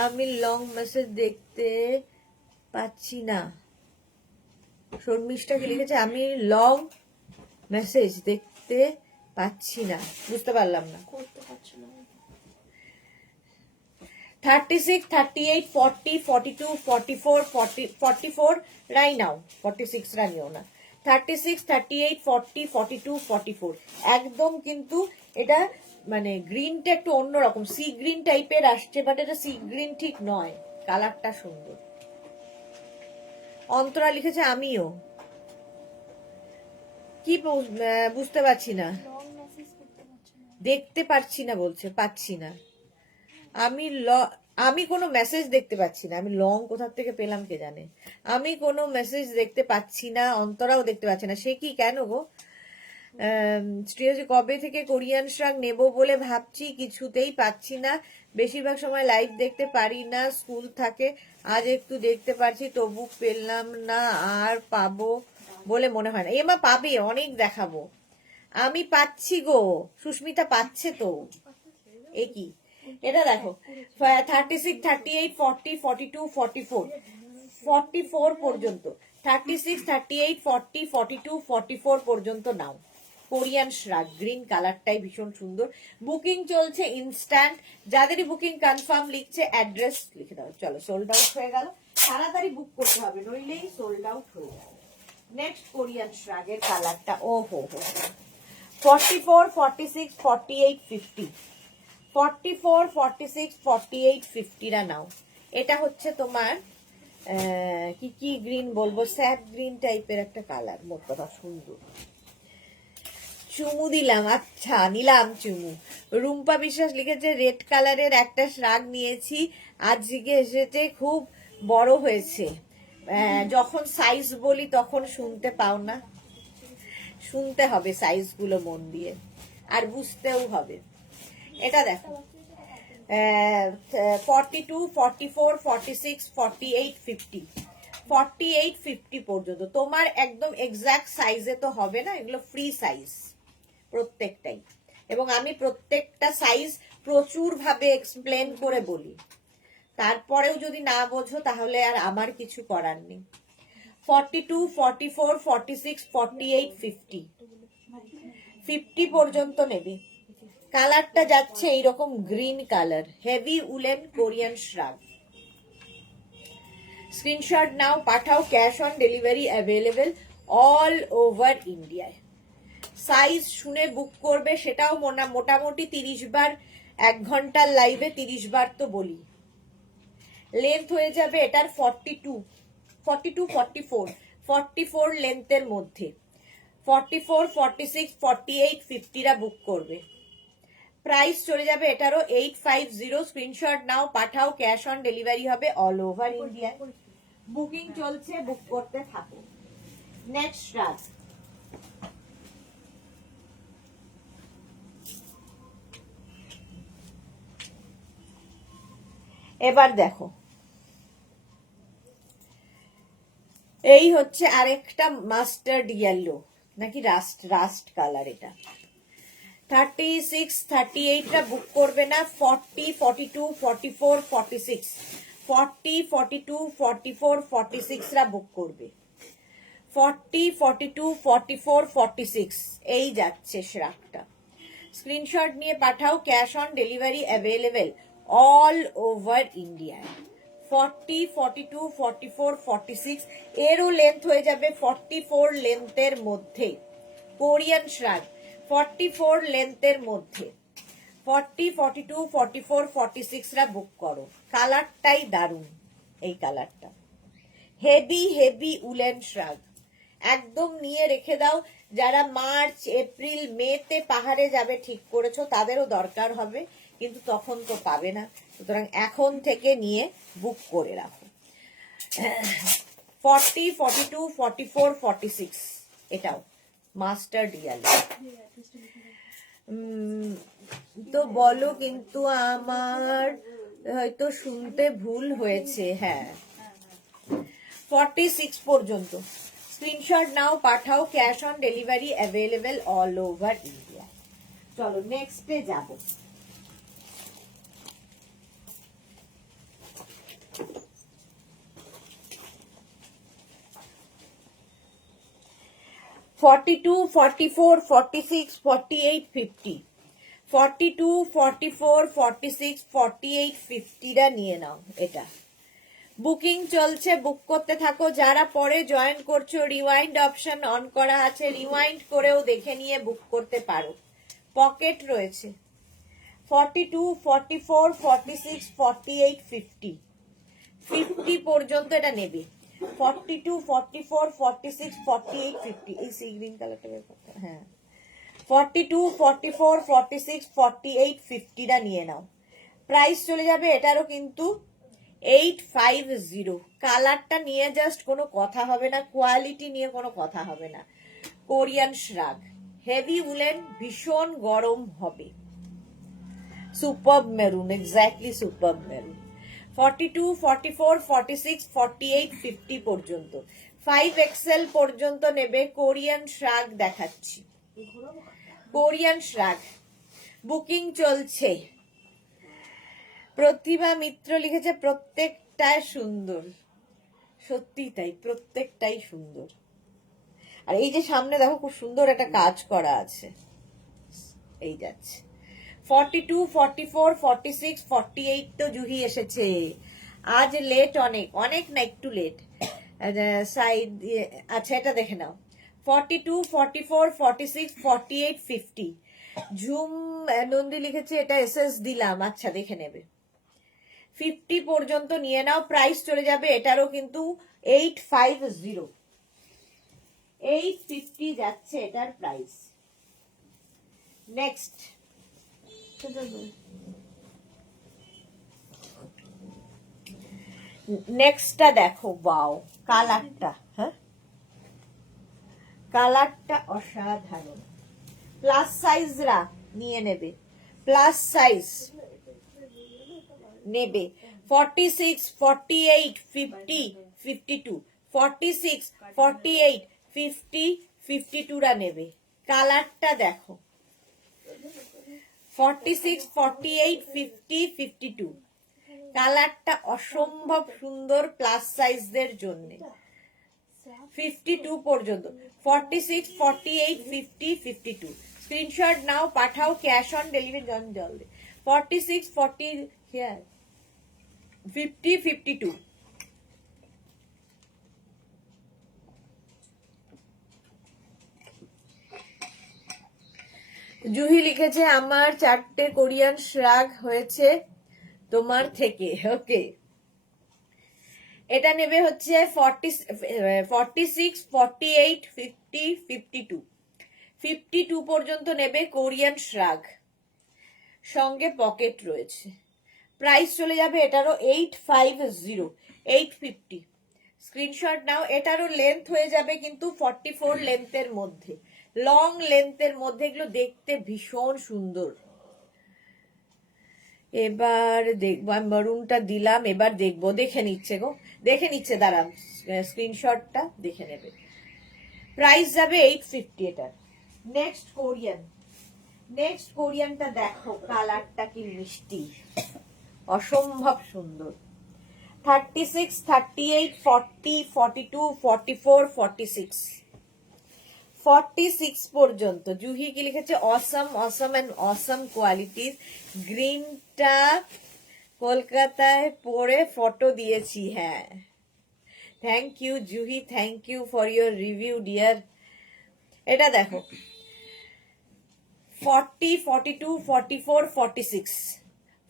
আমি লং মেসেজ দেখতে পাচ্ছি না। শর্মিষ্ঠা কি লিখেছে? আমি লং মেসেজ দেখতে পাচ্ছি না, বুঝতে পারলাম না। 36, 38, 40, 42, 44, 44 রাই নাও, 46 রানিও না। 36, 38, 40, 42, 44 একদম। কিন্তু এটা মানে গ্রিনটা একটু অন্যরকম, সি গ্রিন টাইপের আসছে, বাট এটা সি গ্রিন ঠিক নয়, কালারটা সুন্দর। অন্তরা লিখেছে আমিও, কি বুঝতে পারছি না, দেখতে পারছি না বলছে, পাচ্ছি না। আমি কোনো মেসেজ দেখতে পাচ্ছি না, আমি লং কোথা থেকে পেলাম কে জানে। আমি কোনো মেসেজ দেখতে পাচ্ছি না, অন্তরাও দেখতে পাচ্ছে না। সে কি, কেন গো? কবে থেকে কোরিয়ান শ্রাগ নেব বলে ভাবছি, কিছুতেই পাচ্ছি না। বেশিরভাগ সময় লাইভ দেখতে পারি না, স্কুল থাকে। আজ একটু দেখতে পারছি, তবু পেলাম না, আর পাবো বলে মনে হয় না। এমা পাবে, অনেক দেখাবো। আমি পাচ্ছি গো, সুস্মিতা পাচ্ছে তো। এ কি, এটা দেখো 36, 38, 40, 42, 44, 44 পর্যন্ত। 36, 38, 40, 42, 44 পর্যন্ত নাও। কোরিয়ান শ্রাগ গ্রিন কালারটাই ভীষণ সুন্দর। বুকিং চলছে ইনস্ট্যান্ট। যাদেরই বুকিং কনফার্ম লিখছে অ্যাড্রেস লিখে দাও। চলো, সোল্ড আউট হয়ে গেল, তাড়াতাড়ি বুক করতে হবে, নইলেই সোল্ড আউট হয়ে যাবে। নেক্সট কোরিয়ান শ্রাগের কালারটা, ও হো হো, 44, 46, 48, 50, 44, 46, 48, 50 রা নাও। এটা হচ্ছে তোমার কি গ্রিন বলবো, স্যাপ গ্রিন টাইপের একটা কালার, মোট কথা সুন্দর। চুমু দিলাম, আচ্ছা নিলাম চুমু। রুম্পা বিশ্বাস লিখেছে রেড কালারের একটা শ্রাগ নিয়েছি, আজকে এসেছে, খুব বড় হয়েছে। যখন সাইজ বলি তখন শুনতে পাও না, শুনতে হবে সাইজগুলো মন দিয়ে, আর বুঝতেও হবে। এটা দেখো 42, 44, 46, 48, 50, 48, 50 পর্যন্ত। তোমার একদম এক্সাক্ট সাইজে তো হবে না, এগুলো ফ্রি সাইজ প্রত্যেকটাই, এবং আমি প্রত্যেকটা সাইজ প্রচুর ভাবে এক্সপ্লেন করে বলি। তারপরেও যদি না বোঝো তাহলে আর আমার কিছু করার নেই। 42, 44, 46, 48, 50, 50 পর্যন্ত নেবে। কালারটা যাচ্ছে এইরকম green colour, heavy woollen Korean শ্রাগ। Screenshot নাও, পাঠাও, cash on delivery available all over ইন্ডিয়ায়। সাইজ শুনে বুক করবে, সেটাও মোটামুটি 30 বার, 1 ঘন্টার লাইভে 30 বার তো বলি। লেন্থ হয়ে যাবে এটার 42, 42, 44, 44 লেন্থের মধ্যে। 44, 46, 48, 50 রা বুক করবে। প্রাইস চলে যাবে এটারও 850। স্ক্রিনশট নাও, পাঠাও, ক্যাশ অন ডেলিভারি হবে অল ওভার ইন্ডিয়া। বুকিং চলছে, বুক করতে থাকো। নেক্সট শ্রাগ এবার দেখো, এই হচ্ছে আরেকটা মাস্টার্ড ইয়েলো নাকি রাস্ট কালার। এটা 36, 38 রা বুক করবে না, 40, 42, 44, 46, 40, 42, 44, 46 রা বুক করবে। 40, 42, 44, 46 এই যাচ্ছে শ্রাগটা। স্ক্রিনশট নিয়ে পাঠাও, cash on delivery available all over ইন্ডিয়ায়। 40, 42, 44, 46 এরও লেন্থ হয়ে যাবে 44 লেন্থের মধ্যে। কোরিয়ান শ্রাগ 44 লেন্থের মধ্যে। 40, 42, 44, 46 রা বুক করো। কালারটাই দারুণ, এই কালারটা হেভি হেভি উলেন শ্রাগ। একদম নিয়ে রেখে দাও, যারা মার্চ, এপ্রিল, মেতে পাহাড়ে যাবে ঠিক করেছো তাদেরও দরকার হবে, কিন্তু তখন তো পাবে না, সুতরাং এখন থেকে নিয়ে বুক করে রাখো। 40, 42, 44, 46 এটাও মাস্টার্ড ইয়েলো। তো বলো, কিন্তু আমার হয়তো শুনতে ভুল হয়েছে। হ্যাঁ, 46 পর্যন্ত স্ক্রিনশট নাও, পাঠাও, cash on delivery available all over India. চলো নেক্সটে যাব। $42, $44, $46, $48, $50, $42, $44, $46, $48, $50 নিয়ে নাও। এটা বুকিং চলছে, বুক করতে থাকো। যারা পরে জয়েন করছো, রিওয়াইন্ড অপশন অন করা আছে, রিওয়াইন্ড করেও দেখে নিয়ে বুক করতে পারো। পকেট রয়েছে 42, 44, 46, 48, 50, 50 পর্যন্ত এটা নেবে। 42, 44, 46, 48, 50, এই সি গ্রিন কালারটা বের করতে। হ্যাঁ, 42, 44, 46, 48, 50টা নিয়ে নাও। প্রাইস চলে যাবে এটারও কিন্তু 850। কালারটা নিয়ে জাস্ট কোনো কথা হবে না, কোয়ালিটি নিয়ে কোনো কথা হবে না। কোরিয়ান শ্রাগ, হেভি উলেন, ভীষণ গরম হবে। সুপারব মেরুন, এক্স্যাক্টলি সুপারব মেরুন। 42, 44, 46, 48, 50 পর্যন্ত, 5XL পর্যন্ত নেবে। কোরিয়ান শ্রাগ দেখাচ্ছি, কোরিয়ান শ্রাগ বুকিং চলছে। প্রতিভা মিত্র লিখেছে প্রত্যেকটা সুন্দর। সত্যি তাই, প্রত্যেকটাই সুন্দর। আর এই যে সামনে দেখো খুব সুন্দর একটা কাজ করা আছে, এই যাচ্ছে। 42, 44, 46, 48 তো জুহি এসেছে। আজ লেট, অনেক অনেক না, একটু লেট। সাইড, আচ্ছা এটা দেখে নাও। 42, 44, 46, 48, 50। ঝুম নন্দী লিখেছে এটা এসএস দিলাম, আচ্ছা দেখে নেবে। 50 পর্যন্ত নিয়ে নাও। প্রাইস চলে যাবে এটারও কিন্তু 850, 850 যাচ্ছে এটার প্রাইস। নেক্সট, নেক্সটটা দেখো। বাও, কালারটা, হ্যাঁ কালারটা অসাধারণ। প্লাস সাইজরা নিয়ে নেবে, প্লাস সাইজ নেবে। 46, 48, 50, 52, 46, 48, 50, 52 রা নেবে। কালারটা দেখো, 46, 48, 50, 52। কালারটা অসম্ভব সুন্দর প্লাস সাইজদের জন্য। 52 পর্যন্ত, 46, 48, 50, 52। স্ক্রিনশট নাও, পাঠাও, ক্যাশ অন ডেলিভারি জলদি। 46, 40, হিয়ার 50, 52। জুহি লিখেছে আমার 4টে কোরিয়ান শ্রাগ হয়েছে তোমার থেকে। ওকে, এটা নেবে হচ্ছে 46, 48, 50, 52, 52 পর্যন্ত নেবে কোরিয়ান শ্রাগ, সঙ্গে পকেট রয়েছে। প্রাইস চলে যাবে এটারও 850, 850। স্ক্রিনশট নাও। এটারও লেন্থ হয়ে যাবে কিন্তু 44 লেন্থের মধ্যে, লং লেন্থের মধ্যে। এগুলো দেখতে ভীষণ সুন্দর। এবার দেখবো, আমি মেরুনটা দিলাম, এবার দেখবো, দেখে নিচ্ছে গো, দেখে নিচ্ছে, দাঁড়ান স্ক্রিনশটটা দেখে নেবে। প্রাইস যাবে 850 এটার। নেক্সট কোরিয়ান, নেক্সট কোরিয়ানটা দেখো, কালারটা কি মিষ্টি, অসম্ভব সুন্দর। 36, 38, 40, 42, 44, 46, 46 পর্যন্ত। জুহি কি লিখেছে, অসম, অসম এন্ড অসম কোয়ালিটির। গ্রিনটা কলকাতায় পরে ফটো দিয়েছি। হ্যাঁ, thank you Juhi, thank you for your review dear. এটা দেখো 40, 42, 44, 46,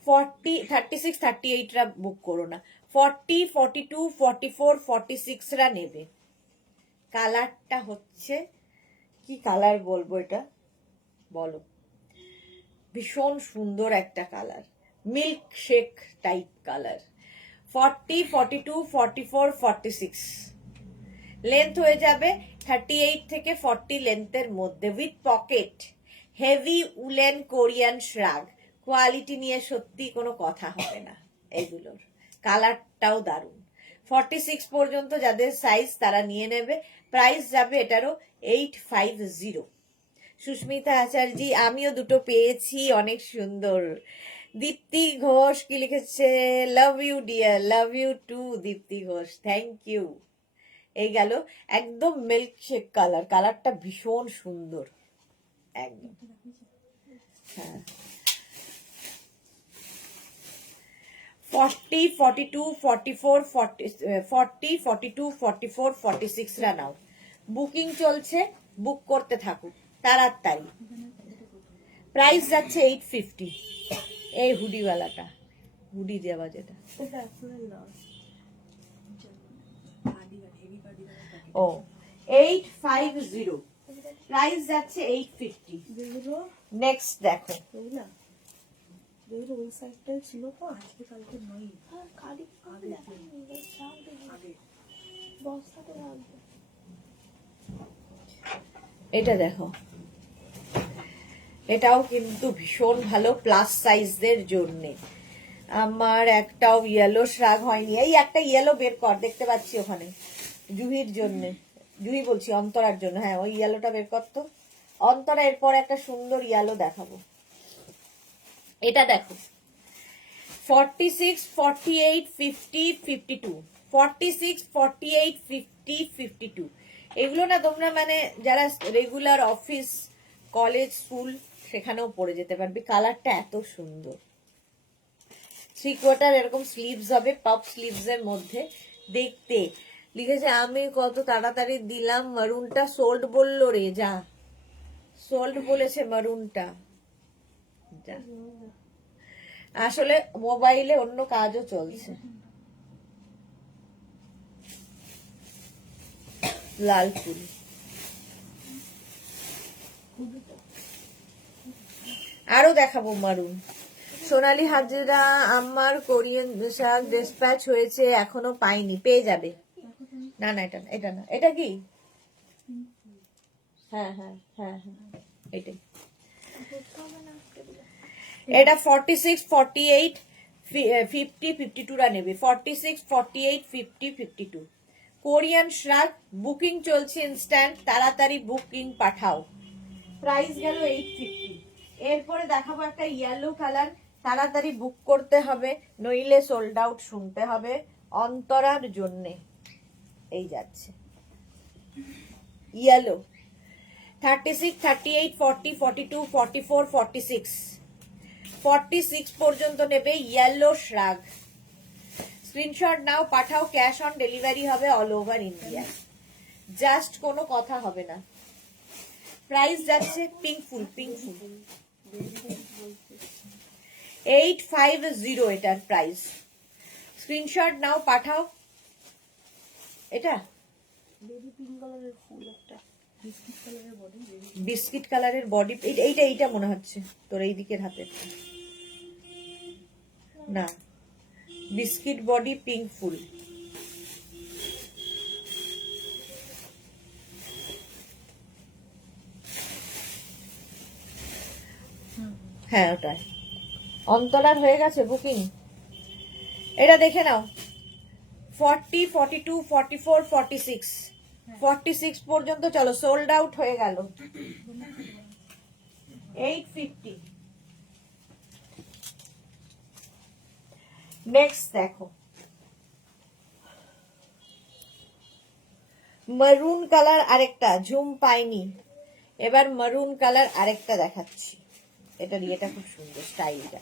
40, 36, 38 রা বুক করো না, 40, 42, 44, 46 রা নেবে। কালারটা হচ্ছে কি কালার বলবো, এটা বলো, ভীষণ সুন্দর একটা colour, milk shake type colour. 40, 42, 44, 46 length হয়ে যাবে 38 থেকে 40 লেন্থের মধ্যে with pocket, heavy woollen Korean শ্রাগ, quality নিয়ে সত্যি কোনো কথা হবে না এগুলোর। কালারটাও দারুণ। 46 পর্যন্ত যাদের সাইজ তারা নিয়ে নেবে। প্রাইস যাবে এটারও 850। সুস্মিতা আচার্য, আমিও দুটো পেয়েছি, অনেক সুন্দর। দীপ্তি ঘোষ কি লিখেছে, love you dear, love you too Dipti Ghosh, thank you. এই গেল একদম মিল্ক শেক কালার, কালারটা ভীষণ সুন্দর একদম। হ্যাঁ 40, 42, 44, 40, 42, 44, 46 রা নাও। বুকিং চলছে, বুক করতে থাকুক তাড়াতাড়ি। প্রাইস যাচ্ছে 850। এই হুডিওয়ালাটা, হুডি দেওয়া যেটা, ও 850, প্রাইস যাচ্ছে 850। নেক্সট দেখো, এটা দেখো, এটাও কিন্তু ভীষণ ভালো প্লাস সাইজদের জন্য। আমার একটাও ইয়েলো শ্রাগ হয়নি, এই একটা ইয়েলো বের কর, দেখতে পাচ্ছি ওখানে জুহির জন্য, জুহি বলছি অন্তরার জন্য, হ্যাঁ ওই ইয়েলোটা বের কর তো অন্তরা। এরপর একটা সুন্দর ইয়েলো দেখাবো, এটা দেখো 46, 48, 50, 52, 46, 48, 50, 52। এগুলো না তোমরা মানে যারা রেগুলার অফিস, কলেজ, স্কুল সেখানেও পরে যেতে পারবে। কালারটা এত সুন্দর। 3/4 এরকম স্লিভস হবে, পপ স্লিভস এর মধ্যে। দেখতে লিখেছে আমি কত তাড়াতাড়ি দিলাম, মারুনটা সোল্ড বললো রে, যা সোল্ড বলেছে মারুনটা। যা, আসলে মোবাইলে অন্য কাজও চলছে। লাল ফুল, আরো দেখাবো মারুন। সোনালী হাজরা, আমার কোরিয়ান শাক ডিসপ্যাচ হয়েছে, এখনো পাইনি, পেয়ে যাবে। না না এটা না, এটা না, এটা কি, হ্যাঁ হ্যাঁ হ্যাঁ হ্যাঁ এটাই। এটা 46, 48, 50, 52 রা নেবে। 46, 48, 50, 52 কোরিয়ান শ্রাগ। বুকিং চলছে ইনস্ট্যান্ট, তাড়াতাড়ি বুকিং পাঠাও। প্রাইস গেল 850। এরপরে দেখাবো একটা ইয়েলো কালার, তাড়াতাড়ি বুক করতে হবে, নইলে সোল্ড আউট শুনতে হবে অন্তরার জন্যে। এই যাচ্ছে ইয়েলো 36, 38, 40, 42, 44, 46, 46 পর্যন্ত নেবে ইয়েলো শ্রাগ। স্ক্রিনশট নাও, পাঠাও, ক্যাশ অন ডেলিভারি হবে অল ওভার ইন্ডিয়া, জাস্ট কোনো কথা হবে না। প্রাইস যাচ্ছে পিঙ্ক ফুল, পিঙ্ক ফুল 850 এটার প্রাইস। স্ক্রিনশট নাও, পাঠাও। এটা বিস্কিট কালারের বডি, এইটা এইটা মনে হচ্ছে তোর এই দিকের হাতে, না বিস্কিট বডি পিঙ্ক ফুল। হ্যাঁ ওটাই। অন্তরার হয়ে গেছে বুকিং, এটা দেখে নাও। 40, 42, 44, 46, 46 পর্যন্ত চলো, সোল্ড আউট হয়ে গেল। 850। নেক্সট দেখো মারুন কালার আরেকটা, ঝুম পাইনি, এবার মারুন কালার আরেকটা দেখাচ্ছি। এটা এটা খুব সুন্দর স্টাইলটা।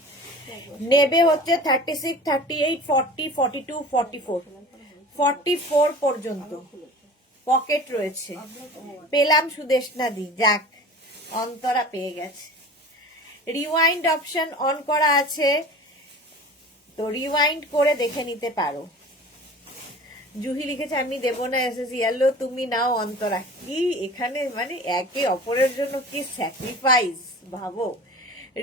নেবে হচ্ছে 36, 38, 40, 42, 44, 44 পর্যন্ত পকেট রয়েছে। পেলাম সুদেশনা দি, যাক অন্তরা পেয়ে গেছে। রিওয়াইন্ড অপশন অন করা আছে, তো রিওয়াইন্ড করে দেখে নিতে পারো। জুহি লিখেছে আমি দেবো না এসএস ইয়েলো, তুমি নাও অন্তরা। কি এখানে মানে একে অপরের জন্য কি স্যাক্রিফাইস ভাবো।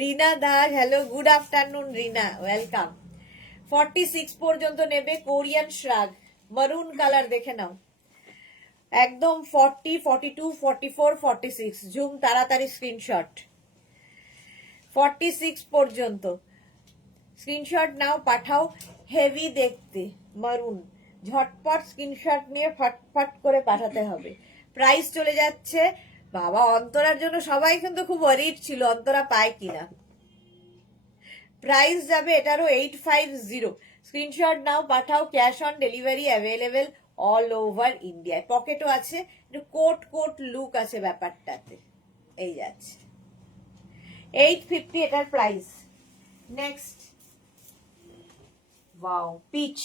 রিনা দাস, হ্যালো, গুড আফটারনুন রিনা, ওয়েলকাম। 46 পর্যন্ত নেবে কোরিয়ান শ্রাগ, মারুন কালার দেখে নাও। একদম 40, 42, 44, 46 ঝুম তাড়াতাড়ি স্ক্রিনশট 46 পর্যন্ত স্ক্রিনশট নাও, পাঠাও। হেভি দেখতে মারুন, ঝটপট স্ক্রিনশট নিয়ে ফটফট করে পাঠাতে হবে। প্রাইস চলে যাচ্ছে বাবা, অন্তরার জন্য সবাই কিন্তু খুব ওয়ারিড ছিল অন্তরা পায় কিনা। প্রাইস যাবে এটারও 850। স্ক্রিনশট নাও, পাঠাও। Cash on delivery available all over ইন্ডিয়ায়। পকেটও আছে, একটু কোট কোট লুক আছে ব্যাপারটাতে। এই যাচ্ছে 850 এটার প্রাইস। Next, wow, pitch.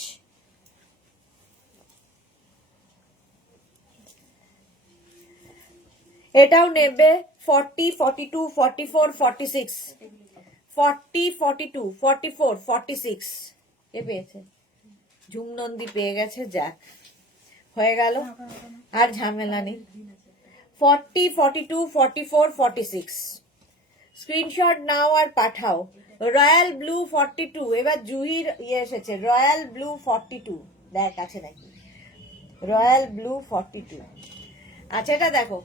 এটাও নেবে 40, 42, 44, 46, 40, 42, 44, 46 কে পেয়েছে? ঝুমনন্দী পেয়ে গেছে, যাক হয়ে গেল, আর ঝামেলা নেই। 40, 42, 44, 46 স্ক্রিনশট নাও আর পাঠাও। রয়্যাল ব্লু 42, এবার জুহির ইয়ে এসেছে, রয়্যাল ব্লু 42, দেখ আছে নাকি রয়্যাল ব্লু 42। আচ্ছা এটা দেখো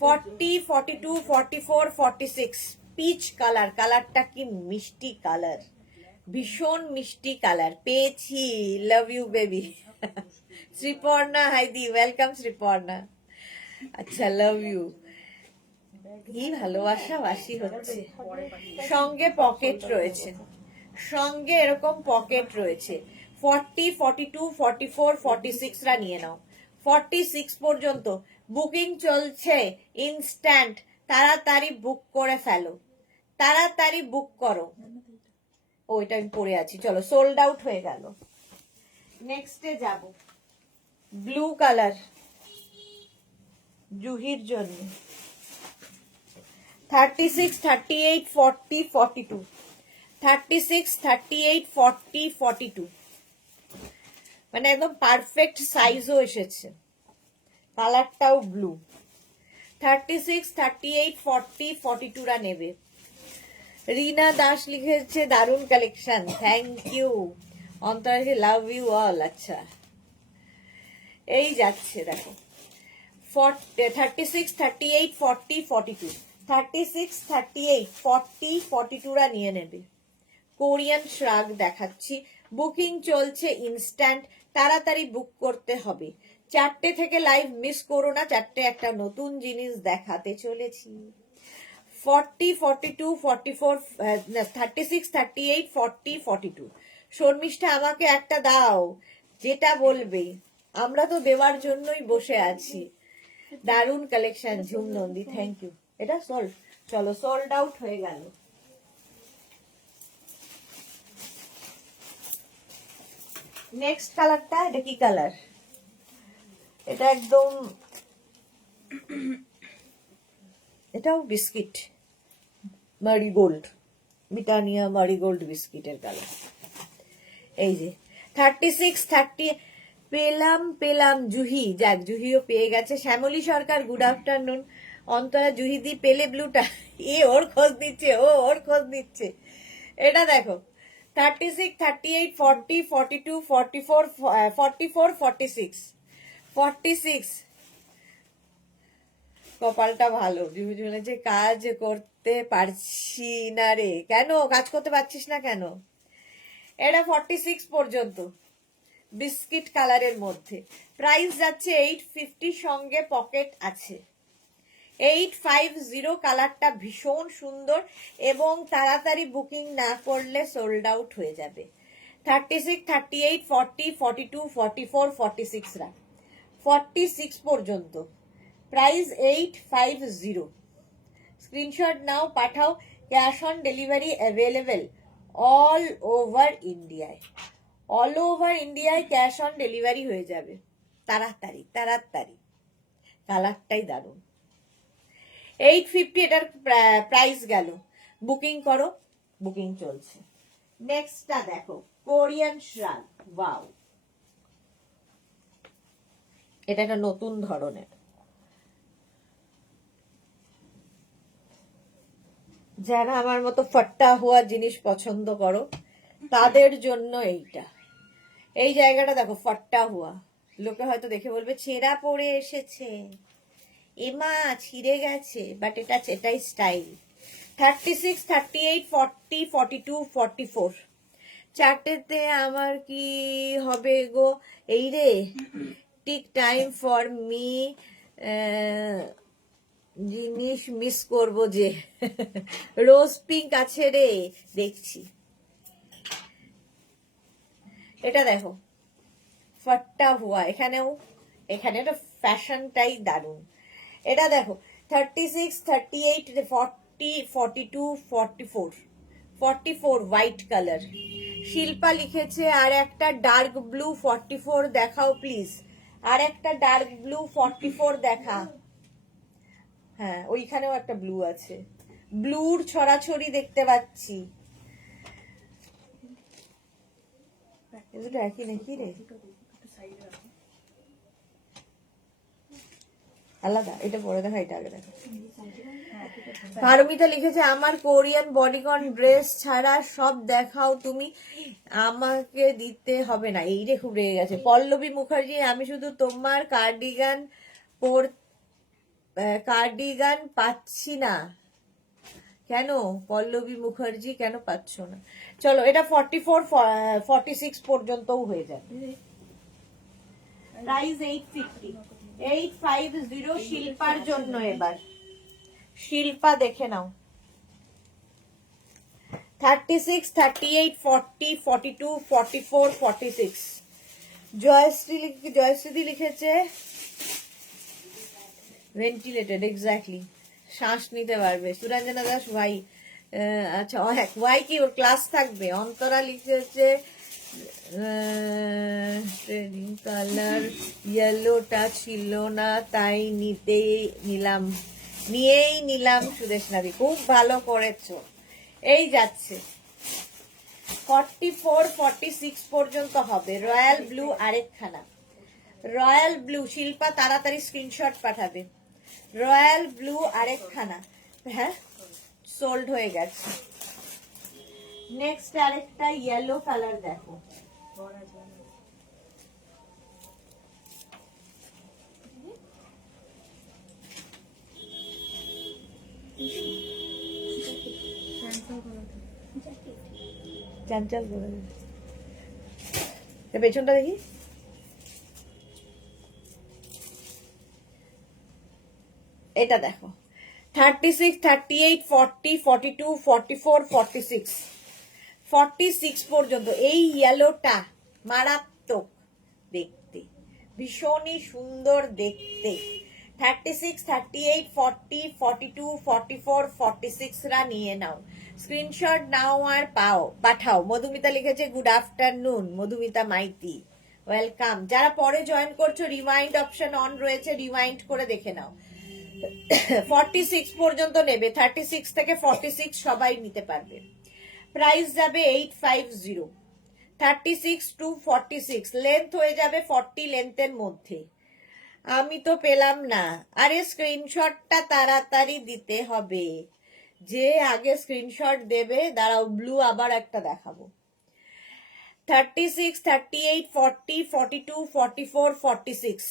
40, 42, 44, 46 পিচ কালার। কালারটা কি মিষ্টি কালার, ভীষণ মিষ্টি কালার পেয়েছি। Love you baby. শ্রীপর্ণা হাইদি, ওয়েলকাম শ্রীপর্ণা। আচ্ছা লাভ ইউ। কি ভালোবাসা বাসি হচ্ছে। সঙ্গে পকেট রয়েছে, সঙ্গে এরকম পকেট রয়েছে। 40, 42, 44, 46 রা নিয়ে নাও। 46 পর্যন্ত বুকিং চলছে ইনস্ট্যান্ট। তাড়াতাড়ি বুক করে ফেলো, তাড়াতাড়ি বুক করো। ওইটা আমি পরে আছি, চলো সোল্ড আউট হয়ে গেল। নেক্সটে যাব, ব্লু কালার জুহির জন্য। 36, 38, 40, 42, 36, 38, 40, 42 মানে একদম পারফেক্ট সাইজও এসেছে, কালারটাও ব্লু। 36, 38, 40, 42 রা নেবে। রিনা দাস লিখেছে দারুন কালেকশন, থ্যাংক ইউ অন্তরাকে, লাভ ইউ অল। আচ্ছা এই যাচ্ছে দেখো 36, 38, 40, 42, 36, 38, 40, 42 রা নিয়ে নেবে। কোরিয়ান শ্রাগ দেখাচ্ছি, বুকিং চলছে ইনস্ট্যান্ট, তাড়াতাড়ি বুক করতে হবে। 4টে থেকে লাইভ মিস করো না, 4টে একটা নতুন জিনিস দেখাতে চলেছি। 40, 42, 44, 36, 38, 40, 42 শর্মিষ্ঠা আমাকে একটা দাও, যেটা বলবে, আমরা তো দেওয়ার জন্যই বসে আছি। দারুন collection Jhum Nandi, thank you. এটা সোল্ড, চলো সোল্ড আউট হয়ে গেল। নেক্সট কালারটা, এটা কি কালার? এটা একদম, এটাও বিস্কিট মারিগোল্ড, ব্রিটানিয়া মারিগোল্ড বিস্কিটের কালার। এই যে 36, 30 পেলাম জুহি, যাক জুহিও পেয়ে গেছে। শ্যামলী সরকার গুড আফটারনুন। অন্তরা জুহিদি পেলে ব্লুটা, এ ওর খোঁজ দিচ্ছে, ও ওর খোঁজ দিচ্ছে। এটা দেখো 36, 38, 40, 42, 44, 44, 46, 46 কপালটা ভালো। জুহি বলেছে কাজ করতে পারছি না রে। কেন কাজ করতে পারছিস না কেন? এটা 46 পর্যন্ত বিস্কিট কালারের মধ্যে। প্রাইস যাচ্ছে 850, সঙ্গে পকেট আছে। 850, কালারটা ভীষণ সুন্দর এবং তাড়াতাড়ি বুকিং না করলে সোল্ড আউট হয়ে যাবে। 36, 38, 40, 42, 44, 46 রা 46 পর্যন্ত প্রাইস 850। স্ক্রিনশট নাও, পাঠাও। Cash on delivery available all over ইন্ডিয়ায়। অল ওভার ইন্ডিয়ায় ক্যাশ অন ডেলিভারি হয়ে যাবে। তাড়াতাড়ি তাড়াতাড়ি, কালারটাই দারুণ। 850 এটার প্রাইস গেল। বুকিং করো, বুকিং চলছে। নেক্সটটা দেখো, কোরিয়ান শ্রাগ, ওয়াও, এটা একটা নতুন ধরনের। যারা আমার মতো ফাট্টা হওয়া জিনিস পছন্দ করো তাদের জন্য এইটা। এই জায়গাটা দেখো, ফাট্টা হওয়া লোকে হয়তো দেখে বলবে ছেঁড়া পরে এসেছে, এমা ছিঁড়ে গেছে, বাট এটাই স্টাইল। 36, 38, 40, 42, 44 চারটেতে আমার কি হবে গো? এই রে, টিক টাইম ফর মি, জিনিস মিস করব যে। রোজ পিঙ্ক আছে রে, দেখছি। এটা দেখো, ফট্টা হুয়া, এখানে একটা ফ্যাশনটাই দারুণ। এটা দেখো 36, 38, 40, 42, 44, 44 হোয়াইট কালার। শিল্পা লিখেছে আর একটা ডার্ক ব্লু 44 দেখাও প্লিজ। আর একটা ডার্ক ব্লু 44 দেখা। হ্যাঁ, ওইখানেও একটা ব্লু আছে, ব্লুর ছড়াছড়ি দেখতে পাচ্ছি। এগুলো একই নাকি রে? আলাদা, এটা পরে দেখা, এটা আগে দেখা। পারমিতা লিখেছে আমার কোরিয়ান বডিকন ড্রেস ছাড়া সব দেখাও তুমি, আমাকে দিতে হবে না। এই রে, খুব রেগে গেছে। পল্লবী মুখার্জি আমি শুধু তোমার কার্ডিগান পাচ্ছি না কেন? পল্লবী মুখার্জি কেন পাচ্ছ না? চলো, এটা 44, 46 পর্যন্তও হয়ে যাবে। প্রাইস 850, 850 শিল্পার জন্য। এবার শিল্পা দেখে নাও। 36, 38, 40, 42, 44, 46 জয়শ্রী লিখেছে ভেন্টিলেটেড, এক্স্যাক্টলি, শ্বাস নিতে পারবে। সুরঞ্জনা দাস ওয়াই, আচ্ছা ওয়াই কি ওর ক্লাস থাকবে? অন্তরা লিখেছে ট্রেনিং কালার ইয়েলোটা ছিল না, তাই নিয়েই নিলাম। সুদেশ নাবি, খুব ভালো করেছো। এই যাচ্ছে 44, 46 পর্যন্ত হবে। রয়্যাল ব্লু আরেকখানা, রয়্যাল ব্লু। শিল্পা তাড়াতাড়ি স্ক্রিনশট পাঠাবে। রয়্যাল ব্লু আরেকখানা, হ্যাঁ সোল্ড হয়ে গেছে। নেক্সট আরেকটা ইয়েলো কালার দেখো। চাঞ্চল করে পেছনটা দেখি। এটা দেখো 36, 38, 40, 42, 44, 46, 46 পর্যন্ত। এই ইয়েলোটা মারাত্মক দেখতে, ভীষণই সুন্দর দেখতে। 36, 38, 40, 42, 44, 46 রা নিয়ে নাও, স্ক্রিনশট নাও আর পাঠাও। মধুমিতা লিখেছে good afternoon. Madhumita Maity, welcome. যারা পরে জয়েন করছো, রিমাইন্ড অপশন অন রয়েছে, রিমাইন্ড করে দেখে নাও। 46 পর্যন্ত নেবে, 36 থেকে 46 সবাই নিতে পারবে। প্রাইস যাবে 850। 36 to 46 লেন্থ হয়ে যাবে 40 লেন্থের মধ্যে। আমি তো পেলাম না। আরে স্ক্রিনশটটা তাড়াতাড়ি দিতে হবে, যে আগে স্ক্রিনশট দেবে। দাঁড়াও, ব্লু আবার একটা দেখাবো। 36, 38, 40, 42, 44, 46,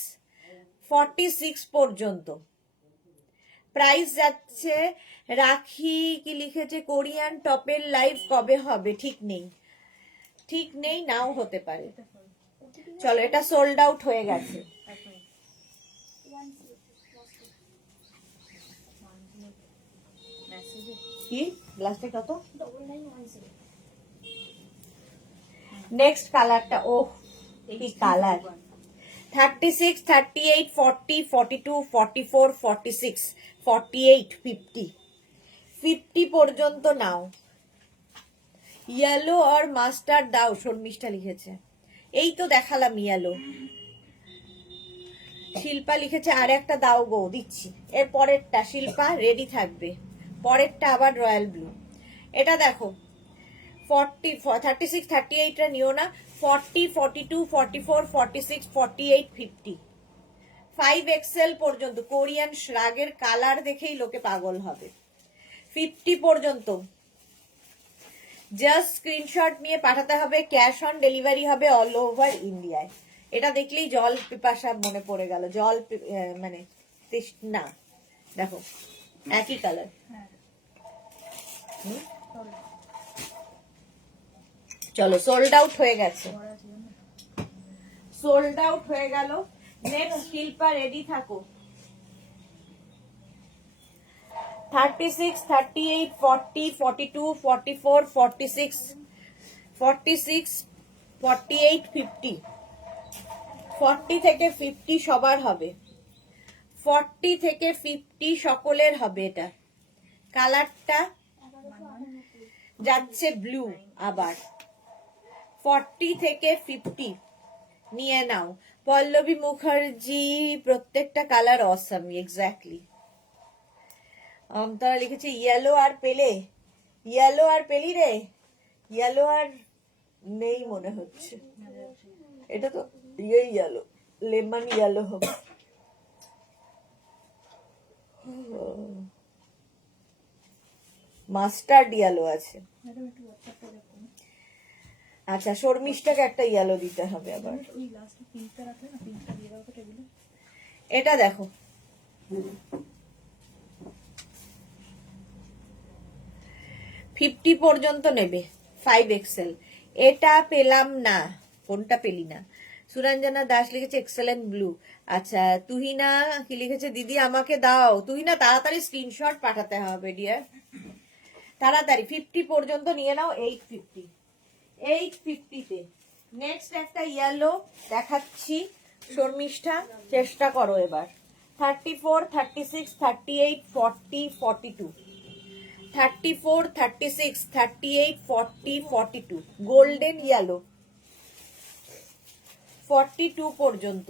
46 পর্যন্ত। প্রাইস যাচ্ছে। রাখি কি লিখেছে কোরিয়ান টপের লাইভ কবে হবে? ঠিক নেই, নাও হতে পারে। চলো, এটা সোল্ড আউট হয়ে গেছে। কি লাস্টে কত? নেক্সট কালারটা, ওহ কি কালার। 36, 38, 40, 42, 44, 46, 48, 50, 50 পর্যন্ত নাও। ইয়েলো আর মাস্টার্ড দাও, শর্মিষ্ঠা লিখেছে। এই তো দেখালাম ইয়েলো। শিল্পা লিখেছে আর একটা দাও গো, দিচ্ছি। এর পরেরটা শিল্পা রেডি থাকবে, পরেরটা আবার রয়্যাল ব্লু। এটা দেখো 40, 36, 38 টা নিও না। 40, 42, 44, 46, 48, 50, 5XL পর্যন্ত। কোরিয়ান শ্রাগের কালার দেখেই লোকে পাগল হবে। 50 পর্যন্ত জাস্ট স্ক্রিনশট নিয়ে পাঠাতে হবে। ক্যাশ অন ডেলিভারি হবে অল ওভার ইন্ডিয়ায়। এটা দেখলেই জল পিপাসা মনে পড়ে গেল, জল মানে তৃষ্ণা। দেখো একই কালার। চলো সোল্ড আউট হয়ে গেছে, সোল্ড আউট হয়ে গেল। নেক্সট শিল্পা রেডি থাকো। 36, 38, 40, 42, 44, 46, 46, 48, 50, 40 থেকে 50 সবার হবে, 40 থেকে 50 সকলের হবে। এটা কালারটা যাচ্ছে ব্লু। আবার 40 থেকে 50 নিয়ে নাও। পল্লবী মুখার্জি, প্রত্যেকটা কালার অসাম, এক্স্যাক্টলি। তারা লিখেছে ইয়েলো আর পেলে, ইয়েলো আর পেলি রে, ইয়েলো আর নেই মনে হচ্ছে, এটা তো ইয়ে ইয়েলো, লেমন ইয়েলো হবে। মাস্টার্ড ইয়েলো আছে। আচ্ছা শর্মিষ্ঠাকে একটা ইয়েলো দিতে হবে আবার। এটা দেখো, ফিফটি পর্যন্ত নেবে, 5XL। এটা পেলাম না, কোনটা পেলি না? সুরঞ্জনা দাস লিখেছে এক্সেলেন্ট ব্লু। আচ্ছা তুহিনা কি লিখেছে, দিদি আমাকে দাও। তুহিনা তাড়াতাড়ি স্ক্রিনশট পাঠাতে হবে ডিয়ার, তাড়াতাড়ি। 50 পর্যন্ত নিয়ে নাও। 850, 850-তে নেক্সট একটা ইয়েলো দেখাচ্ছি। শর্মিষ্ঠা চেষ্টা করো এবার। 34, 36, 38, 40, 42, 34, 36, 38, 40, 42, গোল্ডেন ইয়েলো 42 পর্যন্ত।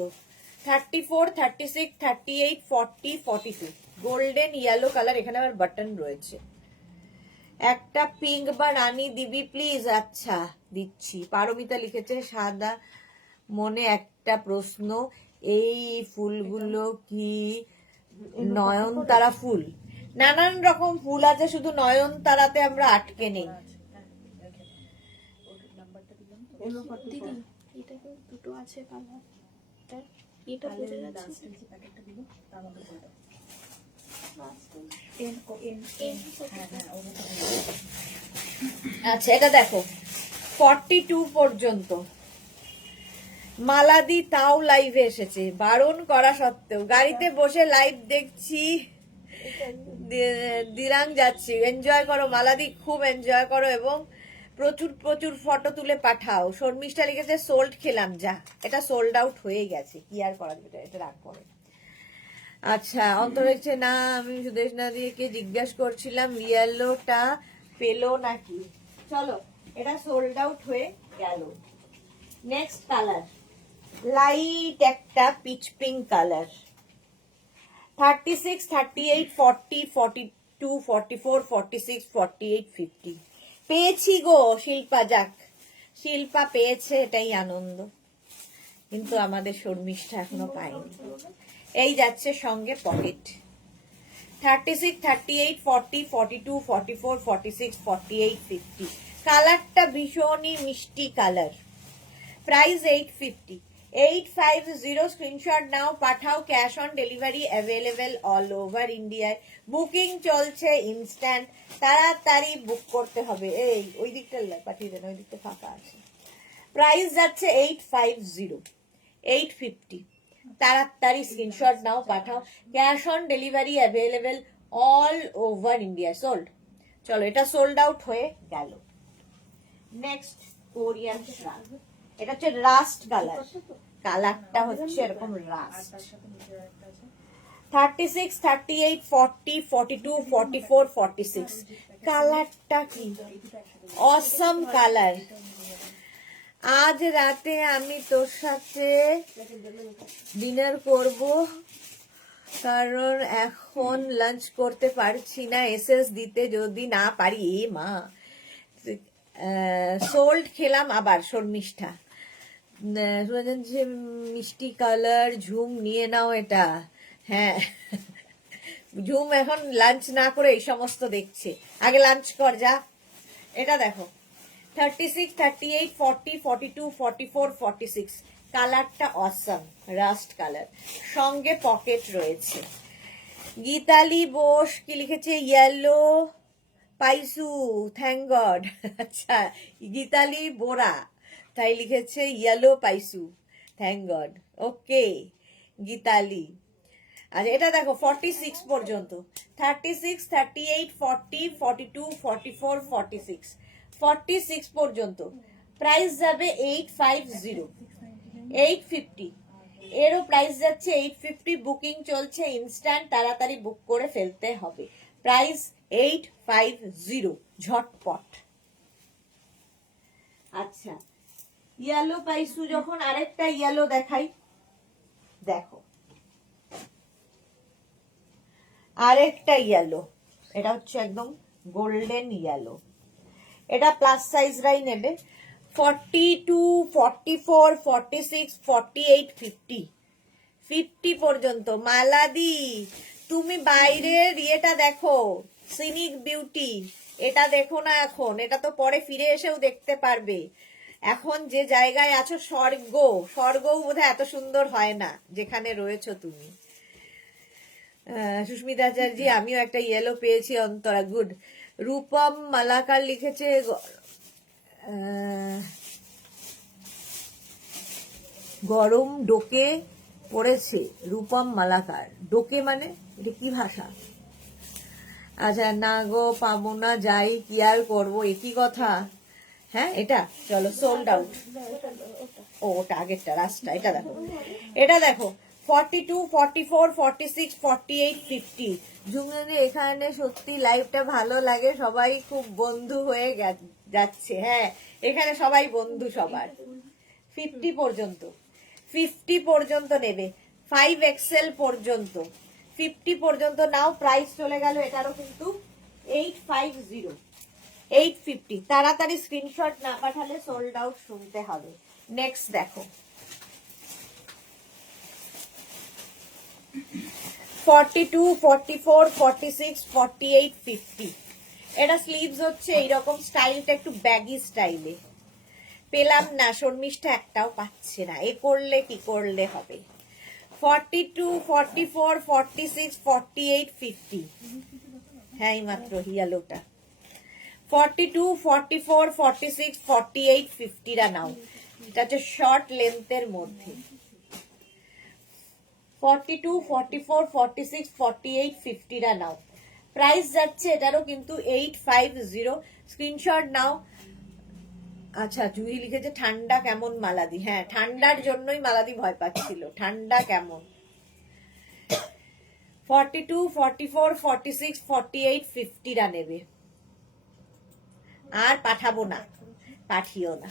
34, 36, 38, 40, 42, গোল্ডেন ইয়েলো কালার। এখানে আবার বাটন রয়েছে। একটা পিঙ্ক বা রানী দিবি প্লিজ। আচ্ছা দিচ্ছি। পারমিতা লিখেছে সাদা মনে একটা প্রশ্ন, এই ফুলগুলো কি নয়নতারা ফুল? নানান রকম ফুল আছে, শুধু নয়নতারাতে আমরা আটকে নেই। দুটো আছে কালার, এটা বুঝে যাচ্ছে। আচ্ছা এটা দেখো 42 পর্যন্ত। মালাদি তাও লাইভে এসেছে, বারণ করা সত্ত্বেও। গাড়িতে বসে লাইভ দেখছি, দিরাং যাচ্ছি। এনজয় করো মালাদি, খুব এনজয় করো এবং প্রচুর প্রচুর ফটো তুলে পাঠাও। শর্মিষ্ঠা লিখেছে সোল্ড খেলাম, যা এটা সোল্ড আউট হয়ে গেছে, কি আর করা যাবে, এটা রাগ করে। আচ্ছা অন্তর হচ্ছে না, আমি সুদেশ না দিয়ে কে জিজ্ঞেস করছিলাম ইয়েলোটা পেলো নাকি। চলো এটা সোল্ড আউট হয়ে গেল। নেক্সট কালার লাইট একটা পিচ পিঙ্ক কালার। 36, 38, 40, 42, 44, 46, 48, 50 পেয়েছি গো শিল্পা। যাক শিল্পা পেয়েছে, এটাই আনন্দ, কিন্তু আমাদের শর্মিষ্ঠা এখনো পায়নি। এই যাচ্ছে সঙ্গে পকেট। 36, 38, 40, 42, 44, 46, 48, 50 কালারটা ভীষণই মিষ্টি কালার। প্রাইস 850, 850। স্ক্রিনশট নাও, পাঠাও। Cash on delivery available all over ইন্ডিয়ায়। বুকিং চলছে ইনস্ট্যান্ট, তাড়াতাড়ি বুক করতে হবে। এই ওই দিকটা পাঠিয়ে দেন, ওই দিকটা ফাঁকা আছে। প্রাইস যাচ্ছে 850, 850। তাড়াতাড়ি স্ক্রিনশট নাও, পাঠাও। Cash on delivery available all over India. Sold. চলো এটা সোল্ড আউট হয়ে গেল। নেক্সট কোরিয়ান শ্রাগ, এটা হচ্ছে রাস্ট কালার। কালারটা হচ্ছে এরকম রাস্ট। 36, 38, 40, 42, 44, 46 কালারটা কি অসম কালার। আজ রাতে আমি তোর সাথে ডিনার করব, কারণ এখন লাঞ্চ করতে পারছি না, এসএস দিতে যদি না পারি। এ মা, সোল্ড খেলাম আবার। শর্মিষ্ঠা মিষ্টি কালার ঝুম নিয়ে নাও এটা। হ্যাঁ ঝুম এখন লাঞ্চ না করে এই সমস্ত দেখছে, আগে লাঞ্চ কর যা। এটা দেখো 36, 38, 40, 42, 44, 46 কালারটা অসাম, রাস্ট কালার, সঙ্গে পকেট রয়েছে। গীতালি বোস কি লিখেছে? ইয়েলো পাইসু, থ্যাংক গড। আচ্ছা, গীতালি বোরা তাই লিখেছে ইয়েলো পাইসু, থ্যাংক গড। ওকে গীতালি। আচ্ছা এটা দেখো 46 পর্যন্ত, 36, 38, 40, 42, 44, 46, 46 পর্যন্ত। প্রাইস যাবে 850, 850। এরও প্রাইস যাচ্ছে 850। বুকিং চলছে ইনস্ট্যান্ট, তাড়াতাড়ি বুক করে ফেলতে হবে। প্রাইস 850, ঝটপট। আচ্ছা ইয়েলো পাইসু যখন, আরেকটা ইয়েলো দেখাই, দেখো আরেকটা ইয়েলো, এটা হচ্ছে একদম গোল্ডেন ইয়েলো। এটা প্লাস সাইজরাই নেবে। 42, 44, 46, 48, 50, 50 পর্যন্ত। মালাদি তুমি বাইরের ইয়েটা দেখো, সিনিক বিউটি, এটা দেখো না এখন, এটা তো পরে ফিরে এসেও দেখতে পারবে। এখন যে জায়গায় আছো, স্বর্গ, স্বর্গও বোধহয় এত সুন্দর হয় না যেখানে রয়েছো তুমি। সুস্মিতা আচার্যি, আমিও একটা ইয়েলো পেয়েছি অন্তরা, গুড। রূপম মালাকার লিখেছে গরম ডোকে পড়েছে। রূপম মালাকার, ডোকে মানে এটা কি ভাষা? আচ্ছা না গো পাবো না, যাই কি আর করবো, একই কথা। হ্যাঁ এটা চলো সোল্ড আউট। ও ওটা আগেরটা, রাস্তা। এটা দেখো, এটা দেখো 42, 44, 46, 48, 50। ঝুমঝুনি এখানে সত্যি লাইভটা ভালো লাগে, সবাই খুব বন্ধু হয়ে যাচ্ছে। হ্যাঁ এখানে সবাই বন্ধু সবার। 50 পর্যন্ত, 50 পর্যন্ত নেবে, 5XL পর্যন্ত, 50 পর্যন্ত নাও। প্রাইস চলে গেল এটারও কিন্তু 850, 850। তাড়াতাড়ি স্ক্রিনশট না পাঠালে সোল্ড আউট শুনতে হবে। নেক্সট দেখো 42, 44, 46, 48, 50। এটা স্লিভস হচ্ছে এইরকম, স্টাইলটা একটু ব্যাগি স্টাইলে। পেলাম না, শর্মিষ্ঠা একটাও পাচ্ছে না, এ করলে কি করলে হবে। 42, 44, 46, 48, 50। হ্যাঁ এই মাত্র হিয়ালোটা। 42, 44, 46, 48, 50 রা নাও। এটা হচ্ছে শর্ট লেন্থের মধ্যে। 42, 44, 46, 48, 50 রা নাও। প্রাইস যাচ্ছে এটারও কিন্তু 850। স্ক্রিনশট নাও। আচ্ছা জুহি লিখেছে ঠান্ডা কেমন মালাদি? হ্যাঁ ঠান্ডার জন্যই মালাদি ভয় পাচ্ছিল, ঠান্ডা কেমন। 42, 44, 46, 48, 50 রা নেবে। আর পাঠাবো না, পাঠিও না।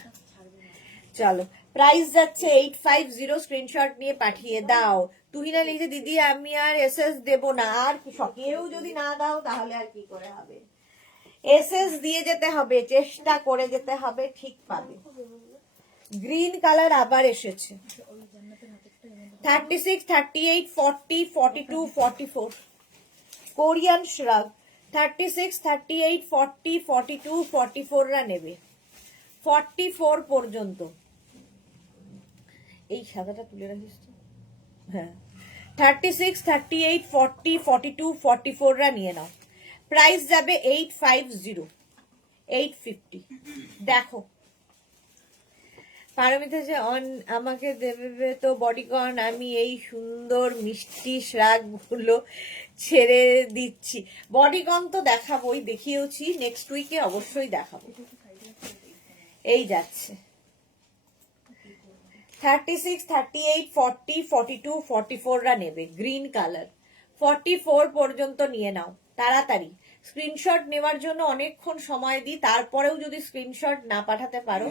চলো প্রাইস যাচ্ছে 850, স্ক্রিনশট নিয়ে পাঠিয়ে দাও। তুহিনা লিখে দিদি আমি আর এসএস দেব না। আর কেউ যদি না দাও তাহলে আর কি করে হবে, এসএস দিয়ে যেতে হবে, চেষ্টা করে যেতে হবে, ঠিক পাবে। গ্রিন কালার আবার এসেছে। 36, 38, 40, 42, 44 কোরিয়ান শ্রাগ। 36, 38, 40, 42, 44 রা নেবে। 44 পর্যন্ত। এই সাদাটা তুলে রাখিস তো। হ্যাঁ 36, 38, 40, 42, 44 রা নিয়ে নাও। প্রাইস যাবে 850, 850। দেখো পারমিতা যে আমাকে দেবে তো বডিকন, আমি এই সুন্দর মিষ্টি শ্রাগ গুলো ছেড়ে দিচ্ছি। বডিকন তো দেখাবোই, দেখিয়েছি, নেক্সট উইকে অবশ্যই দেখাবো। এই যাচ্ছে 36, 38, 40, 42, 44 রা নেবে, গ্রিন কালার। 44 পর্যন্ত নিয়ে নাও তাড়াতাড়ি। স্ক্রিনশট নেওয়ার জন্য অনেকক্ষণ সময় দিই, তারপরেও যদি স্ক্রিনশট না পাঠাতে পারো,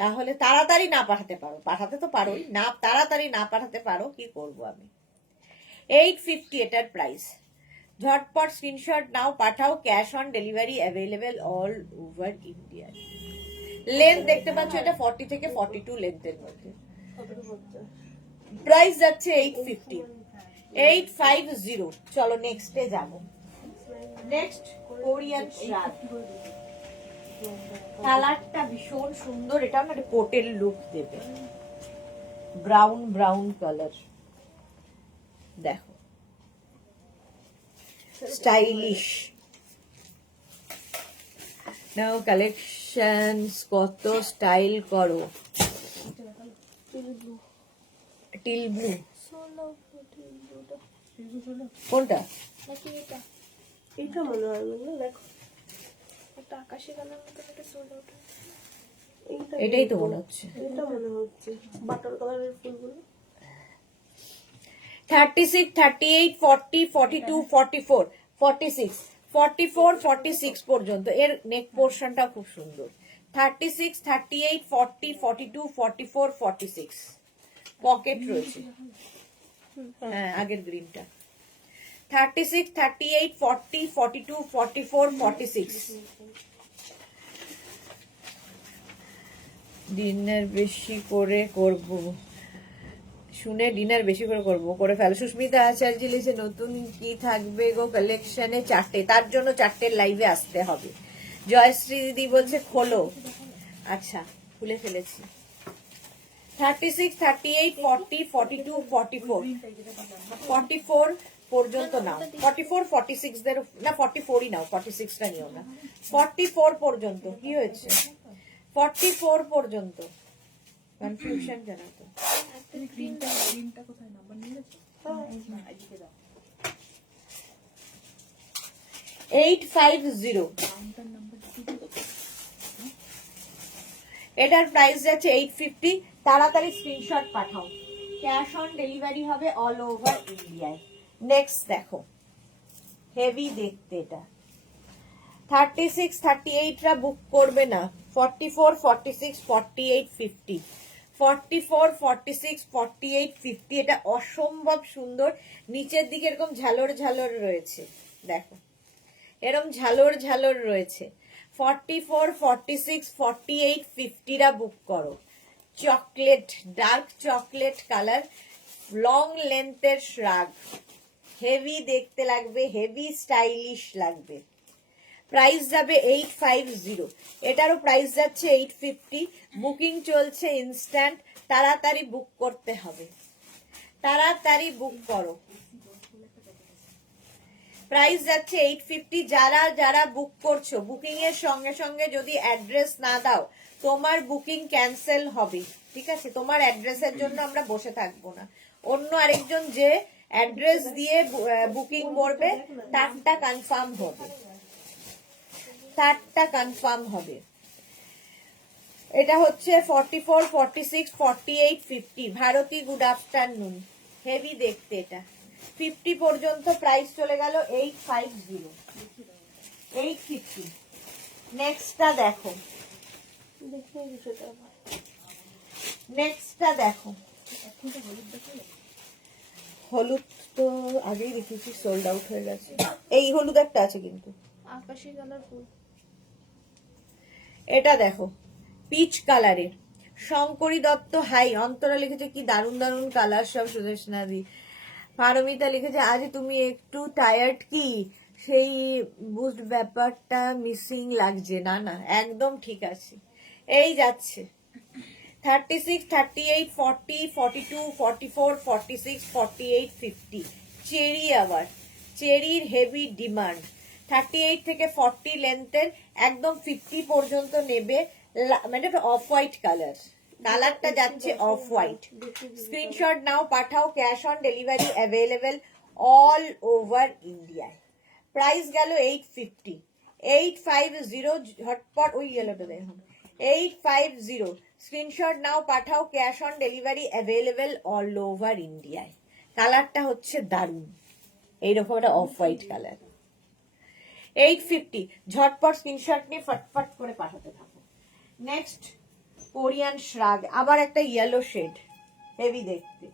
তাহলে তাড়াতাড়ি না পাঠাতে পারো, পাঠাতে তো পারোই না, তাড়াতাড়ি না পাঠাতে পারো, কি করব আমি। 850 এটার প্রাইস। ঝটপট স্ক্রিনশট নাও, পাঠাও, cash on delivery available all over India. Length দেখতে পাচ্ছ, এটা 40 থেকে 42 লেন্থের মধ্যে। প্রাইস যাচ্ছে 850, 850। চলো নেক্সটে যাব। Next Korean শ্রাগ। কালারটা ভীষণ সুন্দর, এটা না কোটের লুক দেবে। ব্রাউন ব্রাউন কালার, দেখো স্টাইলিশ। নাও কালেকশনস কত স্টাইল করো। টিল ব্লু কোনটা? নাকি এটা? এটা মনে হয় না, দেখো একটা আকাশি কালার মতো একটা সোল আউট। এটাই তো মনে হচ্ছে। এটা মনে হচ্ছে বাটার কালারের ফুলগুলো। 36, 38, 40, 42, 44, 46, 44, 46 পর্যন্ত। এর নেক পোর্শনটা খুব সুন্দর। 36, 38, 40, 42, 44, 46 পকেট রয়েছে। হ্যাঁ, আগের গ্রিনটা। 36, 38, 40, 42, 44, 46 ডিনার বেশি করে করব, শুনে ডিনার বেশি করে করব, করে ফেলো। সুস্মিতা আচার্য লিখেছে নতুন কি থাকবে গো কালেকশনে? 4টে, তার জন্য 4টের লাইভে আসতে হবে। জয়শ্রী দিদি বলছে খোলো। আচ্ছা, খুলে ফেলেছি। 36, 38, 40, 42, 44 44 পর্যন্ত নাও। 44, 46 দের না, 44ই নাও, 46টা নিও না। 44 পর্যন্ত কি হয়েছে? 44 পর্যন্ত কনফিউশন কেন তো? 850, এটার প্রাইস যাচ্ছে 850। তাড়াতাড়ি screenshot Pathao, cash on delivery হবে অল ওভার ইন্ডিয়ায়। নেক্সট দেখো, হেভি দেখতে এটা। 36, 38 রা বুক করবে না। 44, 46, 48, 50, 44, 46, 48, 50 এটা অসম্ভব সুন্দর। নিচের দিকে এরকম ঝালর ঝালর রয়েছে, দেখো এরকম ঝালর ঝালর রয়েছে। 44, 46, 48, 50 রা বুক করো। Chocolate, dark chocolate colour, long লেন্থের শ্রাগ, হেভি দেখতে লাগবে, হেভি স্টাইলিশ লাগবে। প্রাইস যাবে 850, এটারও প্রাইস যাচ্ছে 850। বুকিং চলছে ইনস্ট্যান্ট, তাড়াতাড়ি বুক করতে হবে, তাড়াতাড়ি বুক করো। প্রাইস যাচ্ছে 850। যারা যারা বুক করছো, বুকিং এর সঙ্গে সঙ্গে যদি অ্যাড্রেস না দাও তোমার বুকিং ক্যান্সেল হবে, ঠিক আছে? তোমার অ্যাড্রেসের জন্য আমরা বসে থাকবো না। অন্য আরেকজন যে অ্যাড্রেস দিয়ে বুকিং করবে তারটা কনফার্ম হবে, তারটা কনফার্ম হবে। এটা হচ্ছে 44, 46, 48, 50। ভারতী গুড আফটারনুন, হেভি দেখতে এটা। 50 পর্যন্ত প্রাইস চলে গেল 850, 850। নেক্সটটা দেখো, দেখে বিষয়টা নেক্সটটা দেখো। হলুদ তো আগেই দেখেছি, সোল্ড আউট হয়ে গেছে। এই হলুদ একটা আছে কিন্তু, আকাশি কালার ফুল। এটা দেখো পিচ কালারের, শঙ্করী দত্ত হাই। অন্তরা লিখেছে কি দারুণ দারুণ কালার সব। সুদেশনাদি পারমিতা লিখেছে আজ তুমি একটু টায়ার্ড কি, সেই বুস্ট ব্যাপারটা মিসিং লাগছে। না না, একদম ঠিক আছে, এই যাচ্ছে। 36, 38, 40, 42, 44, 46, 48, 50 চেরি। আবার চেরির হেভি ডিমান্ড। 38 থেকে 40 লেন্থের, একদম 50 পর্যন্ত নেবে। মানে অফ হোয়াইট কালার, কালারটা যাচ্ছে অফ হোয়াইট। স্ক্রিনশট নাও, পাঠাও, cash on delivery available all over ইন্ডিয়ায়। প্রাইস গেল 850, 850 ঝটপট। ওই ইয়েলোটা দেখুন, 850। স্ক্রিনশট নাও, পাঠাও, cash on delivery available all over ইন্ডিয়ায়। কালারটা হচ্ছে দারুণ, এইরকম একটা অফ হোয়াইট কালার। 850, ঝটপট স্ক্রিনশট নিয়ে ফটফট করে পাঠাতে থাকো। নেক্সট কোরিয়ান শ্রাগ, আবার একটা ইয়েলো শেড, হেভি দেখতে।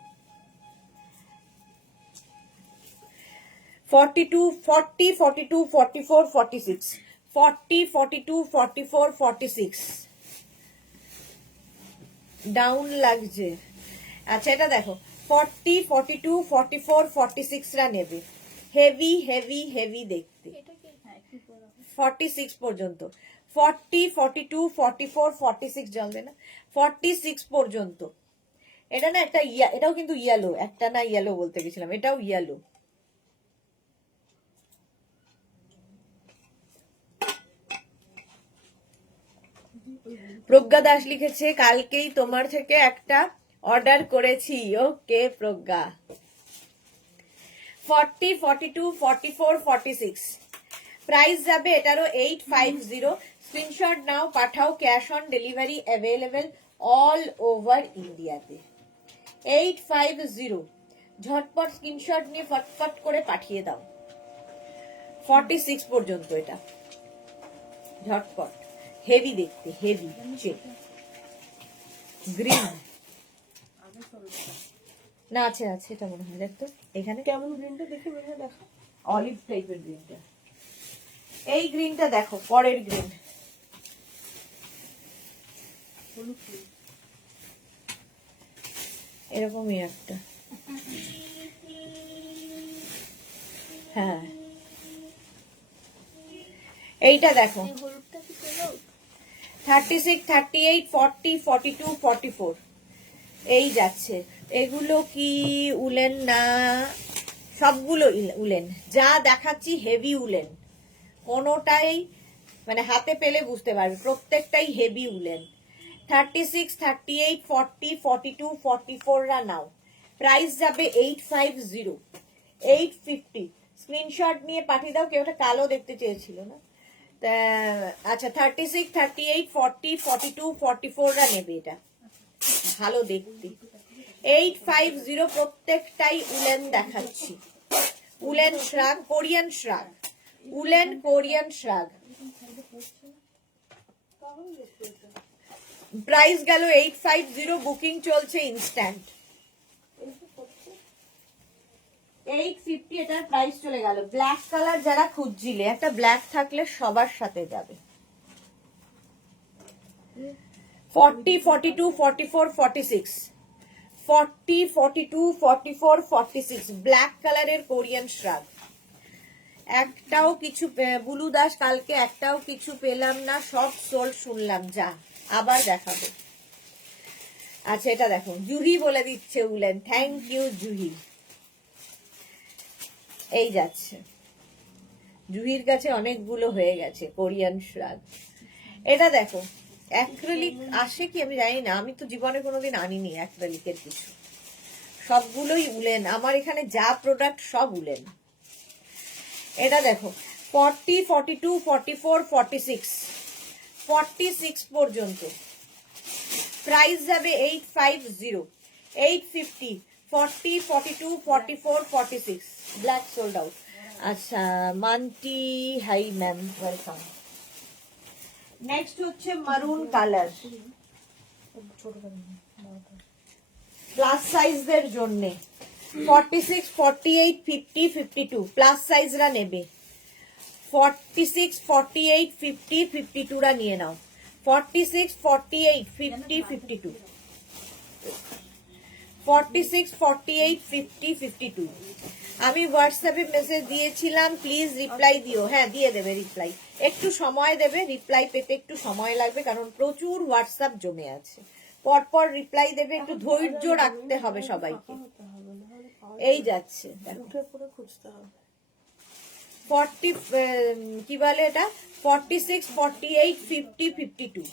42, 40, 42, 44, 46, 40, 42, 44, 46 ডাউন লাগছে। আচ্ছা, এটা দেখো 40, 42, 44, 46 রা নেবে। হেভি হেভি হেভি দেখতে। এটা কি? হ্যাঁ, কি বলা হয়? 46 পর্যন্ত, 40, 42, 44, 46 জ্বলবে না, 46 পর্যন্ত। এটা না একটা এটাও কিন্তু ইয়েলো, একটা না ইয়েলো বলতে গেছিলাম, এটাও ইয়েলো। প্রজ্ঞা দাস লিখেছে কালকেই তোমার থেকে একটা অর্ডার করেছি। ওকে প্রজ্ঞা। 40, 42, 44, 46 প্রাইস যাবে এটারও 850। স্ক্রিনশট নাও, পাঠাও, cash on delivery available all over ইন্ডিয়াতে। 850 ঝটপট স্ক্রিনশট নিয়ে ফটফট করে পাঠিয়ে দাও। 46 পর্যন্ত এটা, ঝটপট। হেভি দেখতে, হেভি গ্রিন না আছে, আছে এটা মনে হয়, দেখতো এখানে কেমন গ্রিনটা দেখে মনে হয় দেখা। অলিভ টাইপের গ্রিনটা, এই গ্রিনটা দেখো, পরের গ্রিন। এরকমই একটা, হ্যাঁ এইটা দেখো। এই হলুদটা কি পেলো? 36, 38, 40, 42, 44 এই যাচ্ছে। এগুলো কি উলেন না? সবগুলো উলেন, যা দেখাচ্ছি হেভি উলেন, কোনোটাই মানে হাতে পেলে বুঝতে পারবে প্রত্যেকটাই হেভি উলেন। 36, 38, 40, 42, 44 রা নাও। প্রাইস যাবে 850, 850। স্ক্রিনশট নিয়ে পাঠিয়ে দাও। কেউ একটা কালো দেখতে চেয়েছিল না? আচ্ছা 36, 38, 40, 42, 44 রা নেবে এটা, ভালো দেখতে। 850 প্রত্যেকটাই উলেন দেখাচ্ছি। Woollen shrug, Korean শ্রাগ, woollen Korean শ্রাগ। Price গেল 850, বুকিং চলছে ইনস্ট্যান্ট। 850 এটার প্রাইস চলে গেল। ব্ল্যাক কালার যারা খুঁজছিলে, একটা ব্ল্যাক থাকলে সবার সাথে যাবে। 40, 42, 44, 46 40, 42, 44, 46 ব্ল্যাক কালারের কোরিয়ান শ্রাগ। একটাও কিছু বুলু দাস কালকে একটাও কিছু পেলাম না, সব সোল শুনলাম, যা আবার দেখাবো। আচ্ছা এটা দেখো, জুহি বলে দিচ্ছে উলেন, থ্যাংক ইউ জুহি। এই যাচ্ছে, জুহির কাছে অনেকগুলো হয়ে গেছে কোরিয়ান শ্রাগ। এটা দেখো, অ্যাক্রিলিক আসে কি আমি জানি না, আমি তো জীবনে কোনোদিন আনিনি অ্যাক্রিলিকের কিছু, সবগুলোই উলেন। আমার এখানে যা প্রোডাক্ট সব উলেন। এটা দেখো 40, 42, 44, 46 46 পর্যন্ত প্রাইস যাবে 850, 850, 40, 42, 44, 46 ব্ল্যাক সোল্ড আউট। আচ্ছা Manti, hi ma'am, welcome. Next হচ্ছে মারুন কালার, প্লাস সাইজদের জন্য 46, 48, 50, 52 প্লাস সাইজরা নেবে। 46, 48, 50, 52 রা নিয়ে নাও। 46, 48, 50, 52 46, 48, 50, 52 আমি হোয়াটসঅ্যাপে মেসেজ দিয়েছিলাম, প্লিজ রিপ্লাই দিও। হ্যাঁ দিয়ে দেবে রিপ্লাই, একটু সময় দেবে, রিপ্লাই পেতে একটু সময় লাগবে, কারণ প্রচুর হোয়াটসঅ্যাপ জমে আছে। পরপর রিপ্লাই দেবে, একটু ধৈর্য রাখতে হবে সবাইকে। এই যাচ্ছে উঠে পড়ে খুঁজতে হবে। 40 কি বলে এটা, 46, 48, 50, 52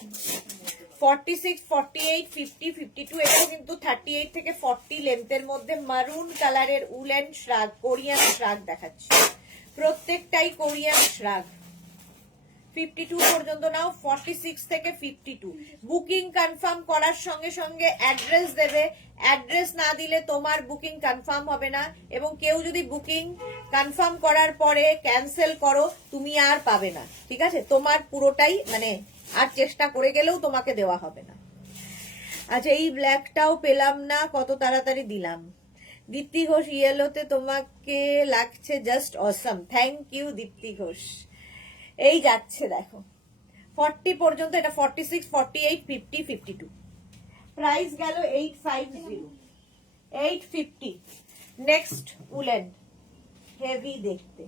46, 48, 50, 52 এটাও কিন্তু 38 থেকে 40 লেন্থের মধ্যে মারুন কালারের উলেন শ্রাগ, কোরিয়ান শ্রাগ দেখাচ্ছে। প্রত্যেকটাই কোরিয়ান শ্রাগ। 52 পর্যন্ত নাও, 46 থেকে 52। বুকিং কনফার্ম করার সঙ্গে সঙ্গে অ্যাড্রেস দেবে, অ্যাড্রেস না দিলে তোমার বুকিং কনফার্ম হবে না, এবং কেউ যদি বুকিং কনফার্ম করার পরে ক্যান্সেল করো তুমি আর পাবে না, ঠিক আছে? তোমার পুরোটাই মানে আর চেষ্টা করে গেলেও তোমাকে দেওয়া হবে না। আচ্ছা এই ব্ল্যাকটাও পেলাম না, কত তাড়াতাড়ি দিলাম। দীপ্তি ঘোষ, ইয়েলোতে তোমাকে লাগছে জাস্ট অসম, থ্যাংক ইউ দীপ্তি ঘোষ। এই যাচ্ছে দেখো 40 পর্যন্ত, এটা 46, 48, 50, 52 প্রাইস গেল 850, 850। নেক্সট উলেন, হেভি দেখতে।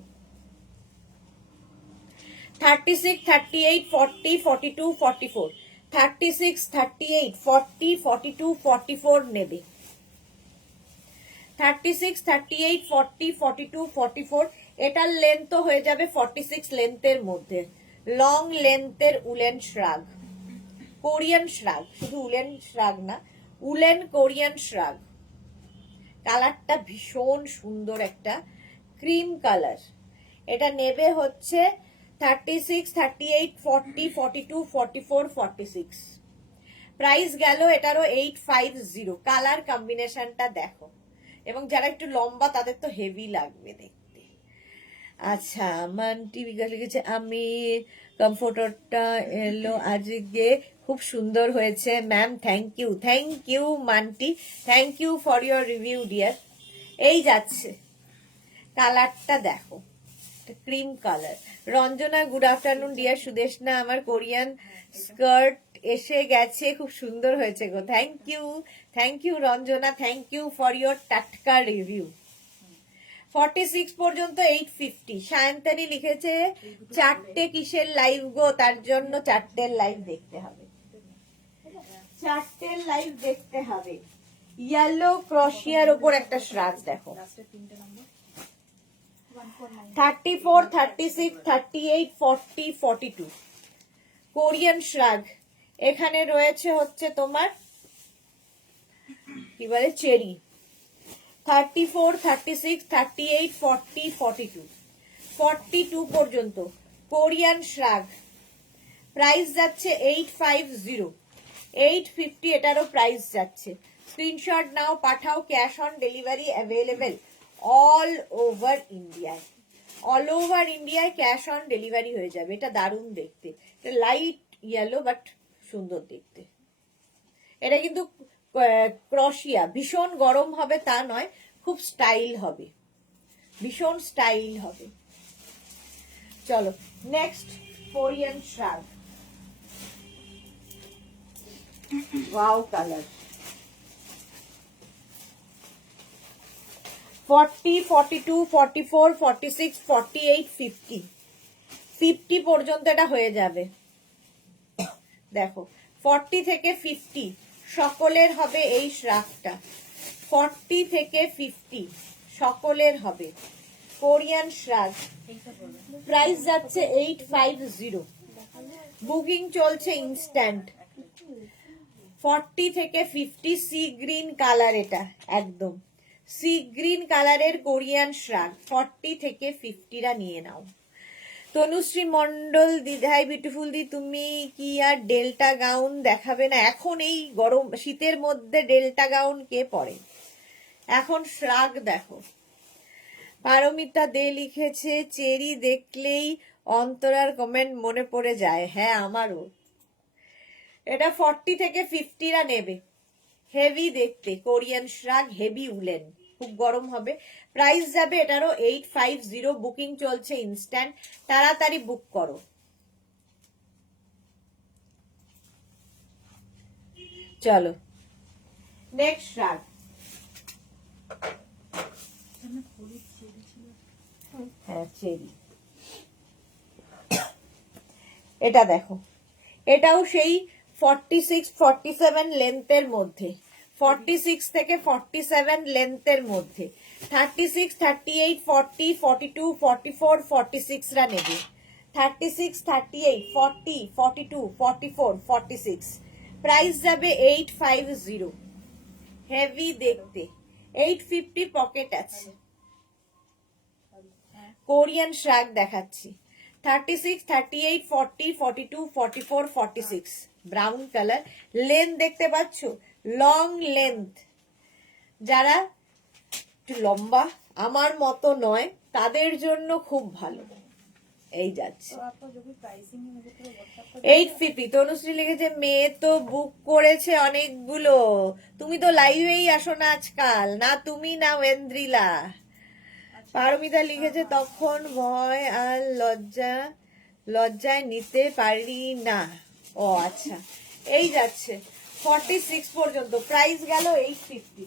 36, 38, 40, 42, 44 36, 38, 40, 42, 44 নেবে। 36, 38, 40, 42, 44, এটার লেন্থও হয়ে যাবে 46 লেন্থের মধ্যে। লং লেন্থের উলেন শ্রাগ, কোরিয়ান শ্রাগ, শুধু উলেন শ্রাগ না, উলেন কোরিয়ান শ্রাগ। কালারটা ভীষণ সুন্দর, একটা ক্রিম কালার। এটা নেবে হচ্ছে 36, 38, 40, 42, 44, 46। প্রাইস গেল এটারও 850। কালার কম্বিনেশনটা দেখো, এবং যারা একটু লম্বা তাদের তো হেভি লাগবে দেখতে। আচ্ছা, মান্টি বিকাশ লিখেছে আমি কমফোর্টারটা এলো আজকে, খুব সুন্দর হয়েছে ma'am, thank you Manti, thank you for your review dear. এই যাচ্ছে, কালারটা দেখো, cream colour. Ranjana good afternoon dear. Sudeshna আমার কোরিয়ান স্কার্ট এসে গেছে, খুব সুন্দর হয়েছে গো, thank you Ranjana, thank you for your টাটকা রিভিউ। 46 পর্যন্ত 850। সায়ন্তানি লিখেছে চারটে কিসের লাইভ গো, তার জন্য চারটের লাইভ দেখতে হবে, চারটের লাইভ দেখতে হবে। ইয়েলো ক্রশিয়ার উপর একটা শ্রাগ দেখো, 34, 36, 38, 40, 42 কোরিয়ান শ্রাগ। এখানে রয়েছে হচ্ছে তোমার কি বলে চেরি। 34, 36, 38, 40, 42 42 পর্যন্ত কোরিয়ান শ্রাগ। প্রাইস যাচ্ছে 850, 850 এটারও প্রাইস যাচ্ছে। স্ক্রিনশট নাও, পাঠাও, cash on delivery available all over ইন্ডিয়ায়। অল ওভার ইন্ডিয়ায় ক্যাশ অন ডেলিভারি হয়ে যাবে। এটা দারুণ দেখতে, এটা লাইট ইয়েলো বাট সুন্দর দেখতে। এটা কিন্তু ক্রশিয়া, ভীষণ গরম হবে তা নয়, খুব স্টাইল হবে, ভীষণ স্টাইল হবে। চলো next Korean shrug. Wow colour. 40, 42, 44, 46, 48, 50 50 পর্যন্ত এটা হয়ে যাবে। দেখো 40 থেকে 50 সকলের হবে এই শ্রাগটা। 40 থেকে 50 সকলের হবে কোরিয়ান শ্রাগ। প্রাইস যাচ্ছে 850। বুকিং চলছে ইনস্ট্যান্ট। 40 থেকে 50 সি গ্রিন কালার, এটা একদম সি গ্রিন কালারের কোরিয়ান শ্রাগ। 40 থেকে 50রা নিয়ে নাও। তনুশ্রী মন্ডল দিদাই বিউটিফুল দি, তুমি কি আর ডেল্টা গাউন দেখাবে না? এখন এই গরম শীতের মধ্যে ডেল্টা গাউন কে পরে? এখন শ্রাগ দেখো। পারমিতা দে লিখেছে চেরি দেখলেই অন্তরার কমেন্ট মনে পড়ে যায়। হ্যাঁ আমারও। এটা 40 থেকে 50রা নেবে, হেভি দেখতে কোরিয়ান শ্রাগ, হেভি উলেন, খুব গরম হবে। প্রাইস যাবে এটারও 850। বুকিং চলছে ইনস্ট্যান্ট, তাড়াতাড়ি বুক করো। চলো নেক্সট শ্রাগ। হ্যাঁ চেরি, এটা দেখো, এটাও সেই 46, 47 লেন্থের মধ্যে, 46 থেকে 47 লেন্থের মধ্যে। 36, 38, 40, 42, 44, 46রা নেবে। 36, 38, 40, 42, 44, 46 প্রাইস যাবে 850। হেভি দেখতে, 850 পকেট আছে। কোরিয়ান শ্রাগ দেখাচ্ছি। 36, 38, 40, 42, 44, 46 ব্রাউন কালার। লেন্থ দেখতে পাচ্ছ, লং লেন্থ। যারা একটু লম্বা আমার মতো নয় তাদের জন্য খুব ভালো। এই যাচ্ছে 850। তনুশ্রী লিখেছে মেয়ে তো বুক করেছে অনেকগুলো, তুমি তো লাইভেই আসো না আজকাল, না তুমি না ওয়েন্দ্রিলা। পারমিতা লিখেছে তখন ভয় আর লজ্জায় নিতে পারি না। ও আচ্ছা, এই যাচ্ছে 46 পর্যন্ত। প্রাইস গেল 850,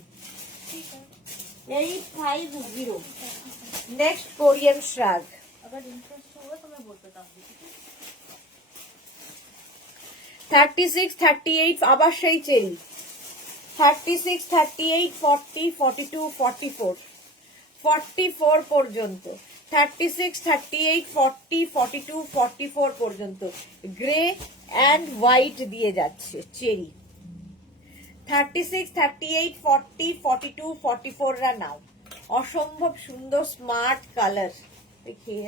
850। Next Korean শ্রাগ। 36, 38 আবার সেই চেরি। 36, 38, 40, 42, 44, 44 পর্যন্ত, 36, 38, 40, 42, 44 পর্যন্ত গ্রে অ্যান্ড হোয়াইট দিয়ে যাচ্ছে চেরি। 36, 38, 40, 42, 44 রা নাও। অসম্ভব সুন্দর স্মার্ট কালার দেখিয়ে।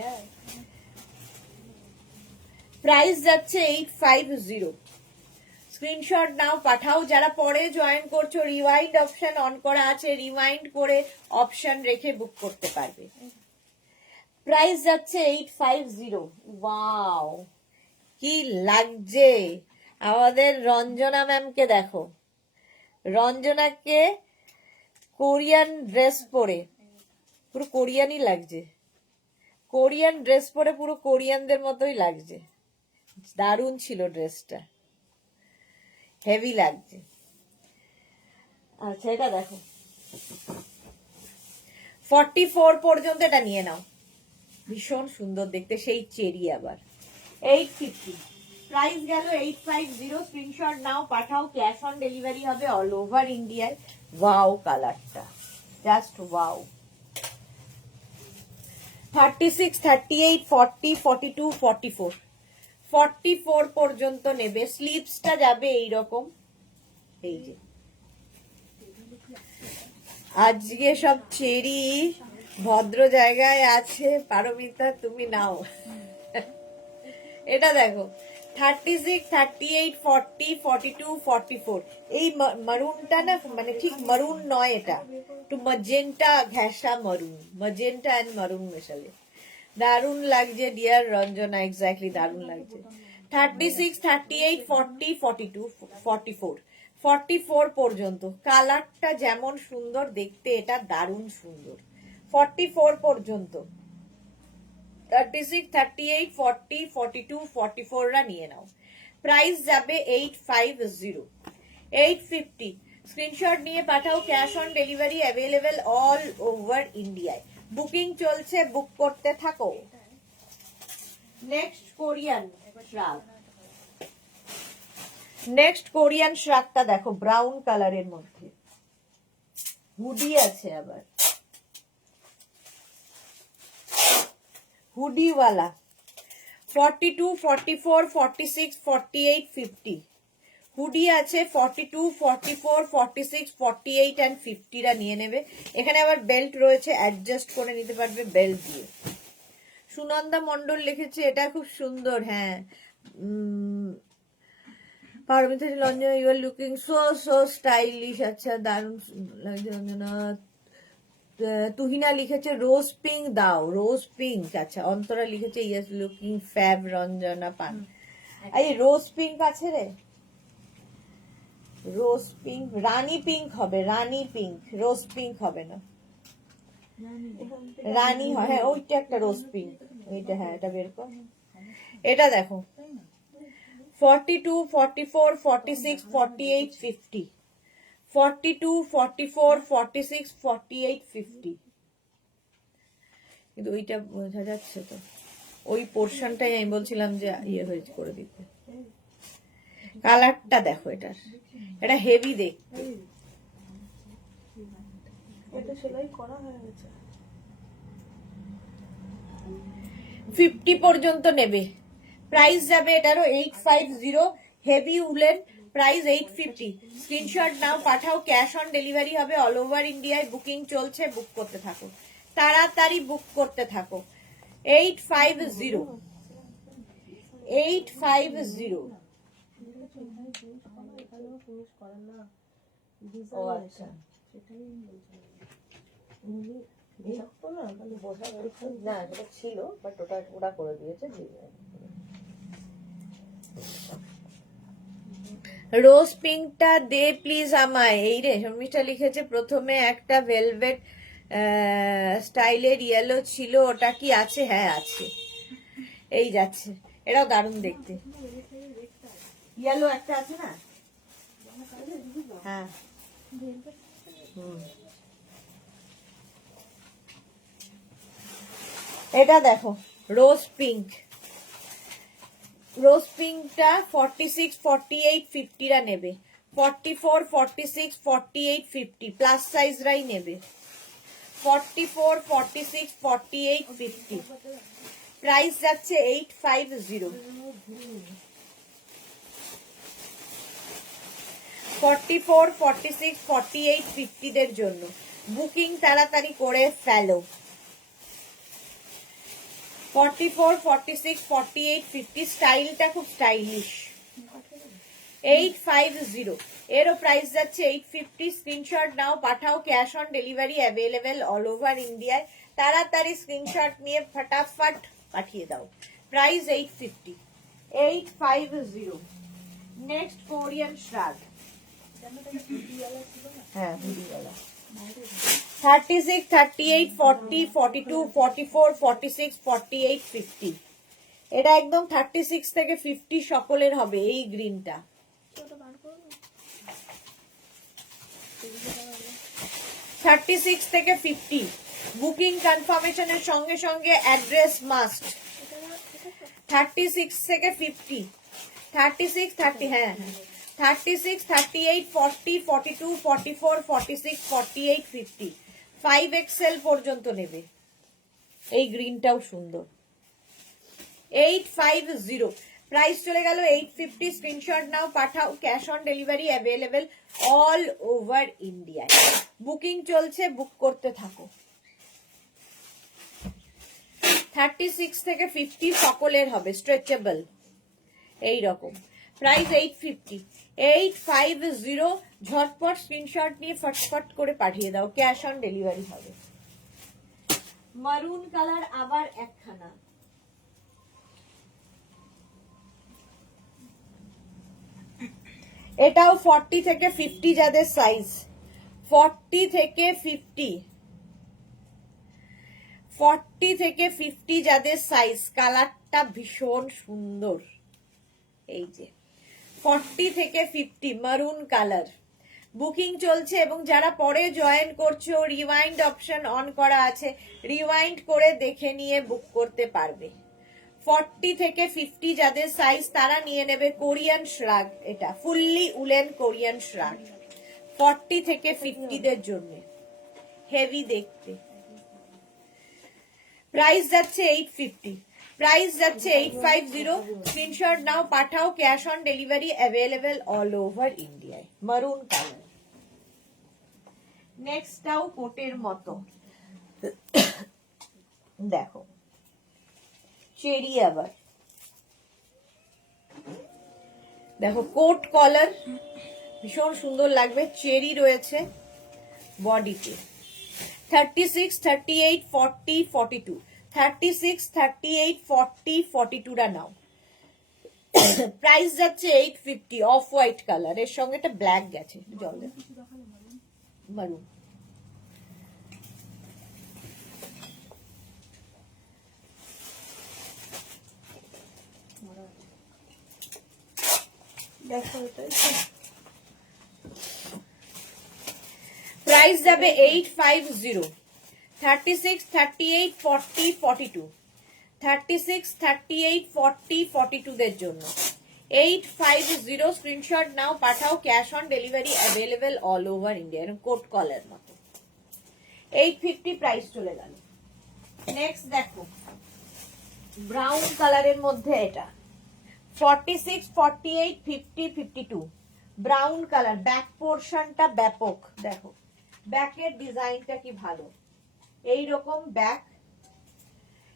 প্রাইস যাচ্ছে 850। স্ক্রিনশট নাও, পাঠাও। যারা পরে জয়েন করছো, রিওয়াইন্ড অপশন অন করা আছে, রিওয়াইন্ড করে অপশন রেখে বুক করতে পারবে। প্রাইস যাচ্ছে 850। ওয়াও, কি লাগছে! আমাদের রঞ্জনা ম্যামকে দেখো, রঞ্জনাকে কোরিয়ান ড্রেস পরে, পুরো কোরিয়ানই লাগছে। কোরিয়ান ড্রেস পরে পুরো কোরিয়ানদের মতোই লাগছে। দারুণ ছিল ড্রেসটা, হেভি লাগছে। আচ্ছা, এটা দেখো 44 পর্যন্ত এটা নিয়ে নাও। ভীষণ সুন্দর দেখতে, সেই চেরি। আবার 850, প্রাইস গেল 850। স্ক্রিনশট নাও, পাঠাও। ক্যাশ অন ডেলিভারি হবে অল ওভার ইন্ডিয়ায়। ওয়াও কালারটা, জাস্ট ওয়াও। 36, 38, 40, 42, 44, 44 পর্যন্ত নেবে। স্লিভসটা যাবে এইরকম, এই যে। আজকে সব চেরি ভদ্র জায়গায় আছে। পারমিতা, তুমি নাও। এটা দেখো 36, 38, 40, 42, 44। এই মারুনটা না, মানে ঠিক মারুন নয়, এটা একটু মজেন্টা ঘেঁষা মারুন, মজেন্টা এন্ড মারুন মেশালে। দারুণ লাগছে ডিয়ার রঞ্জনা, এক্স্যাক্টলি দারুণ লাগছে। 36, 38, 40, 42, 44, 44 পর্যন্ত। কালারটা যেমন সুন্দর দেখতে, এটা দারুণ সুন্দর। 44 পর্যন্ত, 36, 38, 40, 42, 44 রা নিয়ে নাও। প্রাইস যাবে 850, 850। স্ক্রিনশট নিয়ে পাঠাও। Cash on delivery available all over ইন্ডিয়ায়। বুকিং চলছে, বুক করতে থাকো। Next Korean shrug, next Korean শ্রাগটা দেখো, ব্রাউন কালারের মধ্যে হুডি আছে, আবার হুডিওয়ালা। 42, 44, 46, 48, 50 হুডি আছে। 42, 44, 46, 48 and 50 রা নিয়ে নেবে। এখানে আবার বেল্ট রয়েছে, অ্যাডজাস্ট করে নিতে পারবে বেল্ট দিয়ে। সুনন্দা মন্ডল লিখেছে, এটা খুব সুন্দর। হ্যাঁ, Paromita Ranjana, you are looking so stylish. আচ্ছা, দারুণ লাগছে রঞ্জনা। তুহিনা লিখেছে রোজ পিঙ্ক দাও, রোজ পিঙ্ক। আচ্ছা, অন্তরা লিখেছে ইয়েস লুকিং ফ্যাব রঞ্জনা পান। এই রোজ পিঙ্ক আছে রে, রোজ পিঙ্ক, রানী পিঙ্ক হবে, রানী পিঙ্ক, রোজ পিঙ্ক হবে না, রানী হয়। হ্যাঁ, ওইটা একটা রোজ পিঙ্ক, এইটা। হ্যাঁ, এটা বের কর। এটা দেখো 42, 44, 46, 48, 50, 42, 44, 46, 48, 50। কিন্তু ওইটা বোঝা যাচ্ছে তো, ওই পোর্শনটাই আমি বলছিলাম যে ইয়ে হয়েছে করে দিতে। কালারটা দেখো এটার, এটা হেভি দেখতে। এটা সেলাই করা হয়ে গেছে। 50 পর্যন্ত নেবে। প্রাইস যাবে এটারও 850, হেভি উলেন। প্রাইস 850। স্ক্রিনশট নাও, পাঠাও। ক্যাশ অন ডেলিভারি হবে অল ওভার ইন্ডিয়ায়। বুকিং চলছে, বুক করতে থাকো, তাড়াতাড়ি বুক করতে থাকো। 850, 850। ও আচ্ছা, না সেটা ছিল, বাট ওটা করে দিয়েছে। রোজ পিঙ্কটা দে প্লিজ আমায়। এই রে, শর্মিষ্ঠা লিখেছে প্রথমে একটা ভেলভেট স্টাইলের ইয়েলো ছিল, ওটা কি আছে? হ্যাঁ আছে, এই যাচ্ছে। এটাও দারুণ দেখতে। ইয়েলো একটা আছে না? হ্যাঁ, এটা দেখো রোজ পিঙ্ক, রোজ পিঙ্কটা 46, 48, 50 রা নেবে। 44, 46, 48, 50 প্লাস সাইজরাই নেবে। 44, 46, 48, 50 প্রাইস যাচ্ছে 850। 44, 46, 48, 50 দের জন্য বুকিং তাড়াতাড়ি করে ফেলো। 44, 46, 48, 50 স্টাইলটা খুব স্টাইলিশ। 850 এরও প্রাইস যাচ্ছে 850। স্ক্রিনশট নাও, পাঠাও, cash on delivery available all over ইন্ডিয়ায়। তাড়াতাড়ি স্ক্রিনশট নিয়ে ফটাফট পাঠিয়ে দাও। প্রাইস 850। 850। Next Korean শ্রাগ। হ্যাঁ, হুডিওয়ালা। 36, 38, 40, 42, 44, 46, 48, 50 এটা একদম 36 থেকে 50 সকলের হবে এই গ্রিনটা। 36 থেকে 50 বুকিং কনফার্মেশনের সঙ্গে সঙ্গে অ্যাড্রেস মাস্ট। 36 থেকে 50, 36, 30, হ্যাঁ 36, 38, 40, 42, 44, 46, 48, 50 5XL পর্যন্ত নেবে। এই গ্রিনটাও সুন্দর। 850 প্রাইস চলে গেল 850। স্ক্রিনশট নাও, পাঠাও, cash on delivery available all over ইন্ডিয়ায়। বুকিং চলছে, বুক করতে থাকো। 36 থেকে 50 সকলের হবে, স্ট্রেচেবল এই রকম। প্রাইস 850। 850 ঝটপট স্ক্রিনশট নিয়ে ফটফট করে পাঠিয়ে দাও, ক্যাশ অন ডেলিভারি হবে। মারুন কালার আবার একখানা। এটাও 40 থেকে 50 যাদের সাইজ, 40 থেকে 50, 40 থেকে 50 যাদের সাইজ। কালারটা ভীষণ সুন্দর। এই যে 40 থেকে 50 মারুন কালার। বুকিং চলছে এবং যারা পরে জয়েন করছো রিওয়াইন্ড অপশন অন করা আছে, রিওয়াইন্ড করে দেখে নিয়ে বুক করতে পারবে। 40 থেকে 50 যাদের সাইজ তারা নিয়ে নেবে কোরিয়ান শ্রাগ। এটা ফুললি উলেন কোরিয়ান শ্রাগ 40 থেকে 50 দের জন্য, হেভি দেখতে। প্রাইস যাচ্ছে 850। প্রাইস যাচ্ছে 850। স্ক্রিনশট নাও, পাঠাও, cash on delivery available all over ইন্ডিয়ায়। Maroon colour. নেক্সটটাও কোটের মতো, দেখো চেরি। আবার দেখো কোট কলার ভীষণ সুন্দর লাগবে, চেরি রয়েছে বডিতে। 36, 38, 40, 42, 36, 38, 40, 42 টা নাও। প্রাইস যাচ্ছে 850। অফ হোয়াইট কালার, এর সঙ্গে একটা ব্ল্যাক গেছে, জল দেন। মারুন। দেখো এটাই প্রাইস যাবে 850। 36, 38, 40, 42, 36, 38, 40, 42 দের জন্য 850। স্ক্রিনশট নাও, পাঠাও, cash on delivery available all over India. এরকম কোট কলার মতো। 850 প্রাইস চলে গেল। নেক্সট দেখো ব্রাউন কালারের মধ্যে এটা 46, 48, 50, 52 ব্রাউন কালার। ব্যাক পোর্শনটা ব্যাপক, দেখো ব্যাকের ডিজাইনটা কি ভালো, এইরকম ব্যাক।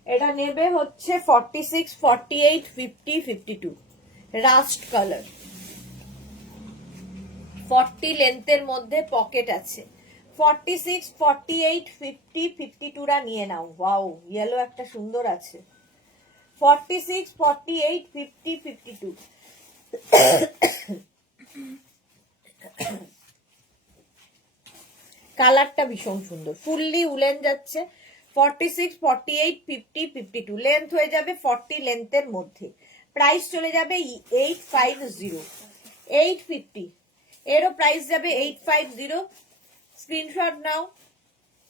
এটা নেবে হচ্ছে 46, 48, 50, 52 রাস্ট কালার। 40 লেন্থের মধ্যে পকেট আছে। 46, 48, 50, 52 রা নিয়ে নাও। ওয়াও, ইয়েলো একটা সুন্দর আছে। 46, 48, 50, 52 কালারটা ভীষণ সুন্দর, ফুললি উলেন যাচ্ছে। 46, 48, 50, 52 লেন্থ হয়ে যাবে 40 লেন্থের মধ্যে। প্রাইস চলে যাবে 850। 850 এরও প্রাইস যাবে 850। স্ক্রিনশট নাও,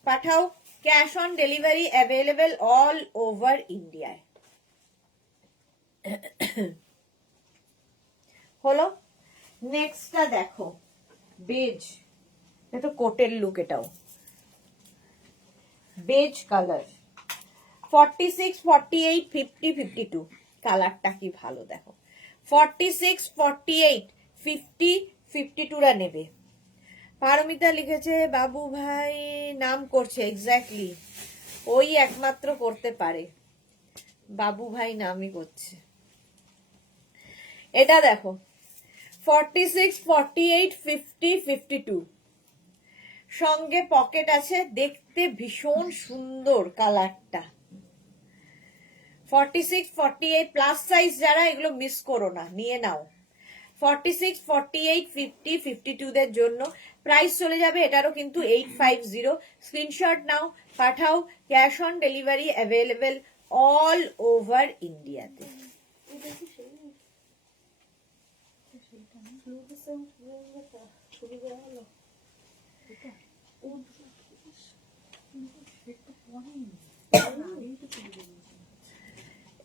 পাঠাও, cash on delivery available all over ইন্ডিয়ায়। হলো। নেক্সটটা দেখো, বেজ, এটা কোটের লুক, এটাও বেজ কালার। 46, 48, 50, 52 কালারটা কি ভালো দেখো। 46, 48, 50, 52 রা নেবে। পারমিতা লিখেছে বাবু ভাই নাম করছে, এক্স্যাক্টলি ওই একমাত্র করতে পারে, বাবু ভাই নামই করছে। এটা দেখো 46, 48, 50, 52 সঙ্গে পকেট আছে, দেখতে ভীষণ সুন্দর কালারটা। 46, 48 প্লাস সাইজ যারা, এগুলো মিস করো না, নিয়ে নাও। 46, 48, 50, 52 দের জন্য প্রাইস চলে যাবে এটারও কিন্তু 850। স্ক্রিনশট নাও, পাঠাও, cash on delivery available all over ইন্ডিয়াতে।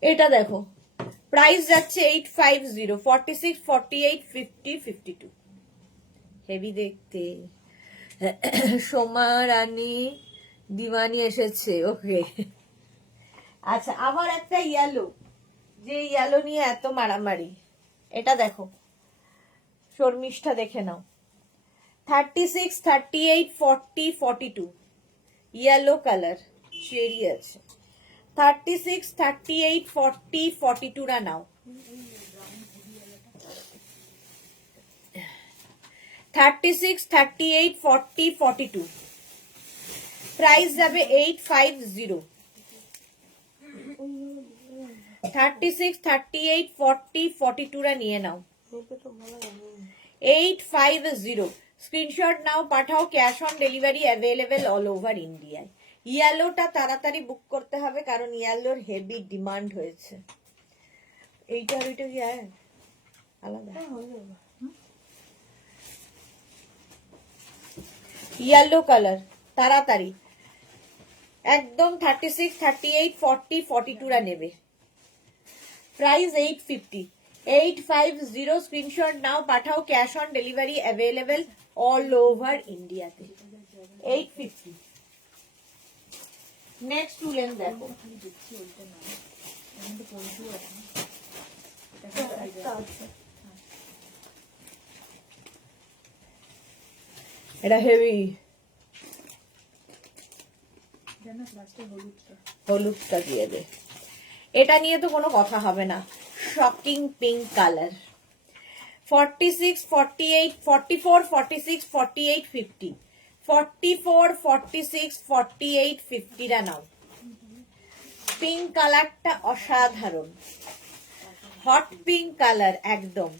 এটা দেখো প্রাইস যাচ্ছে 850। 46, 48, 50, 52 হেভি দেখতে। সোমা রানী দিওয়ানি এসেছে, ওকে। আচ্ছা, আবার একটা ইয়েলো, যে ইয়েলো নিয়ে এত মারামারি, এটা দেখো শর্মিষ্ঠা দেখে নাও। 36, 38, 40, 42 ইয়েলো কালার চেরি আছে। 36, 38, 40, 42 রা নাও। 36, 38, 40, 42 প্রাইস যাবে 850। 36, 38, 40, 42 রা নিয়ে নাও। 850 স্ক্রিনশট নাও, পাঠাও, cash on delivery available all over ইন্ডিয়ায়। ইয়েলোটা তাড়াতাড়ি বুক করতে হবে কারণ ইয়েলোর হেভি ডিমান্ড হয়েছে। এইটা আর ওইটা কি আলাদা? ইয়েলো কালার তাড়াতাড়ি একদম। 36, 38, 40, 42 রা নেবে। প্রাইস 850। 850 স্ক্রিনশট নাও, পাঠাও, cash on delivery available all over ইন্ডিয়াতে। 850। নেক্সট উলেন দেখো, এটা হেভি, হলুদটা দিয়ে দে, এটা নিয়ে তো কোনো কথা হবে না। Shocking pink colour. 46, 48, 44, 46, 48, 50 44, 46, 48, 50 রা নাও। পিঙ্ক কালারটা অসাধারণ, হট পিঙ্ক কালার একদম,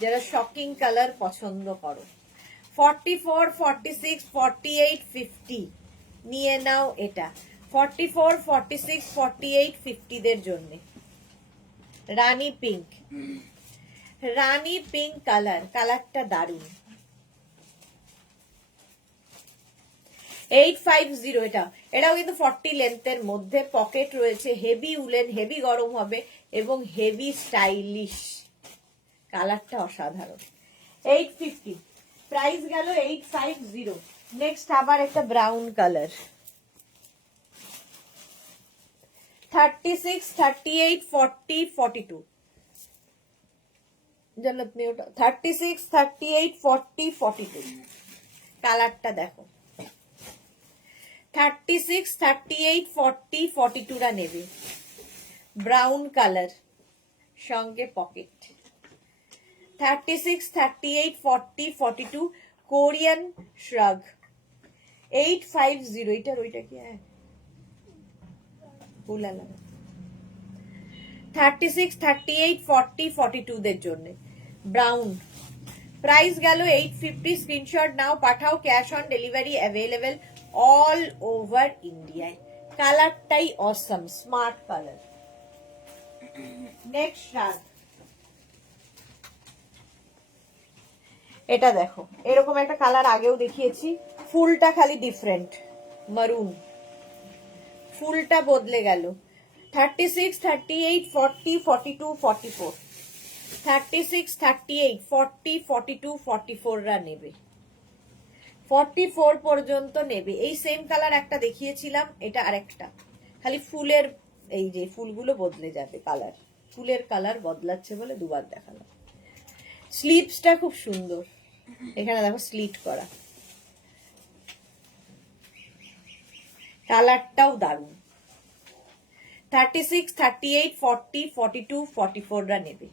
যারা শকিং কালার পছন্দ করো। 44, 46, 48, 50 নিয়ে নাও এটা। 44, 46, 48, 50 দের জন্য। রানী পিঙ্ক, রানী পিঙ্ক কালার, কালারটা দারুন। 850 এটা, এটাও কিন্তু 40 লেন্থের মধ্যে, পকেট রয়েছে, হেভি উলেন, হেভি গরম হবে এবং হেভি স্টাইলিশ, কালারটা অসাধারণ। 850 প্রাইস গেল 850। নেক্সট আবার একটা ব্রাউন কালার। 36, 38, 40, 42 জান্নাত নেই ওটা। 36, 38, 40, 42 কালারটা দেখো। 36, 38, 40, 42 রা নেবে। ব্রাউন কালার সঙ্গে পকেট। 36, 38, 40, 42 কোরিয়ান শ্রাগ। 850 এটার ওইটা কি? 36, 38, 40, 42 দের জন্য ব্রাউন। প্রাইস গেল 850। স্ক্রিনশট নাও, পাঠাও, cash on delivery available all over ইন্ডিয়ায়। কালারটাই অসম, স্মার্ট কালার। নেক্সট শ্রাগ, এটা দেখো, এরকম একটা কালার আগেও দেখিয়েছি, ফুলটা খালি ডিফারেন্ট, মারুন, ফুলটা বদলে গেল। 36, 38, 40, 42, 44 36, 38, 40, 42, 44 রা নেবে, 44 পর্যন্ত নেবে। এই সেম কালার একটা দেখিয়েছিলাম, এটা আরেকটা, খালি ফুলের এই যে ফুলগুলো বদলে যাবে কালার, ফুলের কালার বদলাচ্ছে বলে দুবার দেখালাম। স্লিভসটা খুব সুন্দর, এখানে দেখো স্লিট করা, কালারটাও দারুণ। 36, 38, 40, 42, 44 রা নেবে,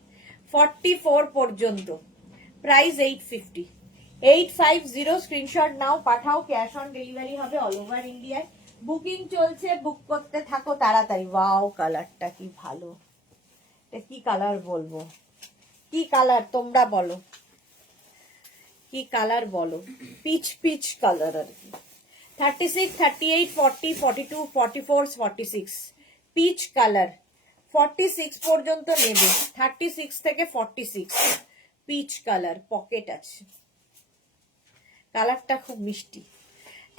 44 পর্যন্ত, প্রাইস 850, 850। স্ক্রিনশট নাও, পাঠাও, ক্যাশ অন ডেলিভারি হবে অল ওভার ইন্ডিয়ায়। বুকিং চলছে, বুক করতে থাকো তাড়াতাড়ি। ওয়াও, কালারটা কি ভালো, এটা কি কালার বলবো, কি কালার তোমরা বলো, কি কালার বলো, পিচ পিচ কালার আর কি। 36, 38, 40, 42, 44, 46, পিচ কালার। 46 পর্যন্ত নেবে, 36 থেকে 46, পিচ কালার, পকেট আছে, কালারটা খুব মিষ্টি।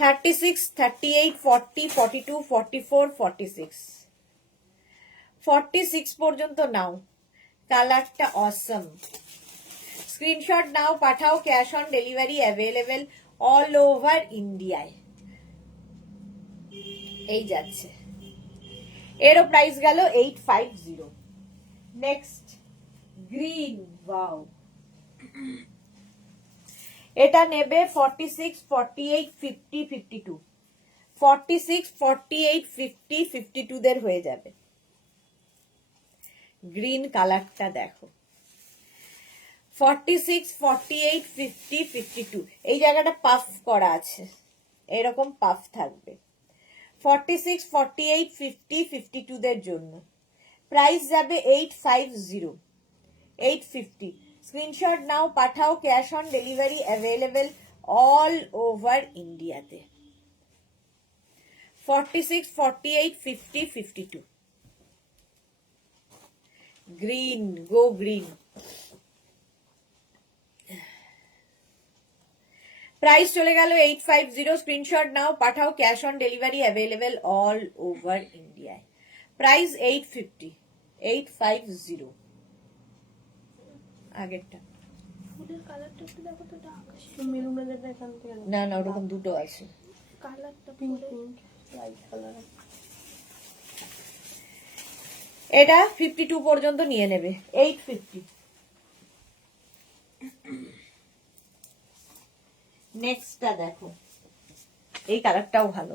36, 38, 40, 42, 44, 46, 46 পর্যন্ত নাও, কালারটা অসম। স্ক্রিনশট নাও, পাঠাও, cash on delivery available all over ইন্ডিয়ায়। এই যাচ্ছে, এরও প্রাইস গেল 850। নেক্সট গ্রিন, ওয়াও, এটা নেবে 46, 48, 50, 52, 46, 48, 50, 52 দের হয়ে যাবে। গ্রিন কালারটা দেখো, 46, 48, 50, 52, এই জায়গাটা পাফ করা আছে, এরকম পাফ থাকবে। 46, 48, 50, 52 দের জন্য প্রাইস যাবে 850, 850। স্ক্রিনশট নাও, পাঠাও, cash on delivery available all over ইন্ডিয়াতে। 46, 48, 50, 52, গ্রিন, গো গ্রিন। প্রাইস চলে গেল 850। স্ক্রিনশট নাও, পাঠাও, cash on delivery available all over ইন্ডিয়ায়। প্রাইস 850, 850। আগেরটা ফুলের কালারটা একটু দেখো তো, এটা আকাশি মেরুনের যেটা এখান থেকে না না, ওরকম দুটো আছে। কালারটা, পিঙ্ক ফুলের পিঙ্ক লাইট কালার। এটা 52 পর্যন্ত নিয়ে নেবে, 850। নেক্সটটা দেখো, এই কালারটাও ভালো।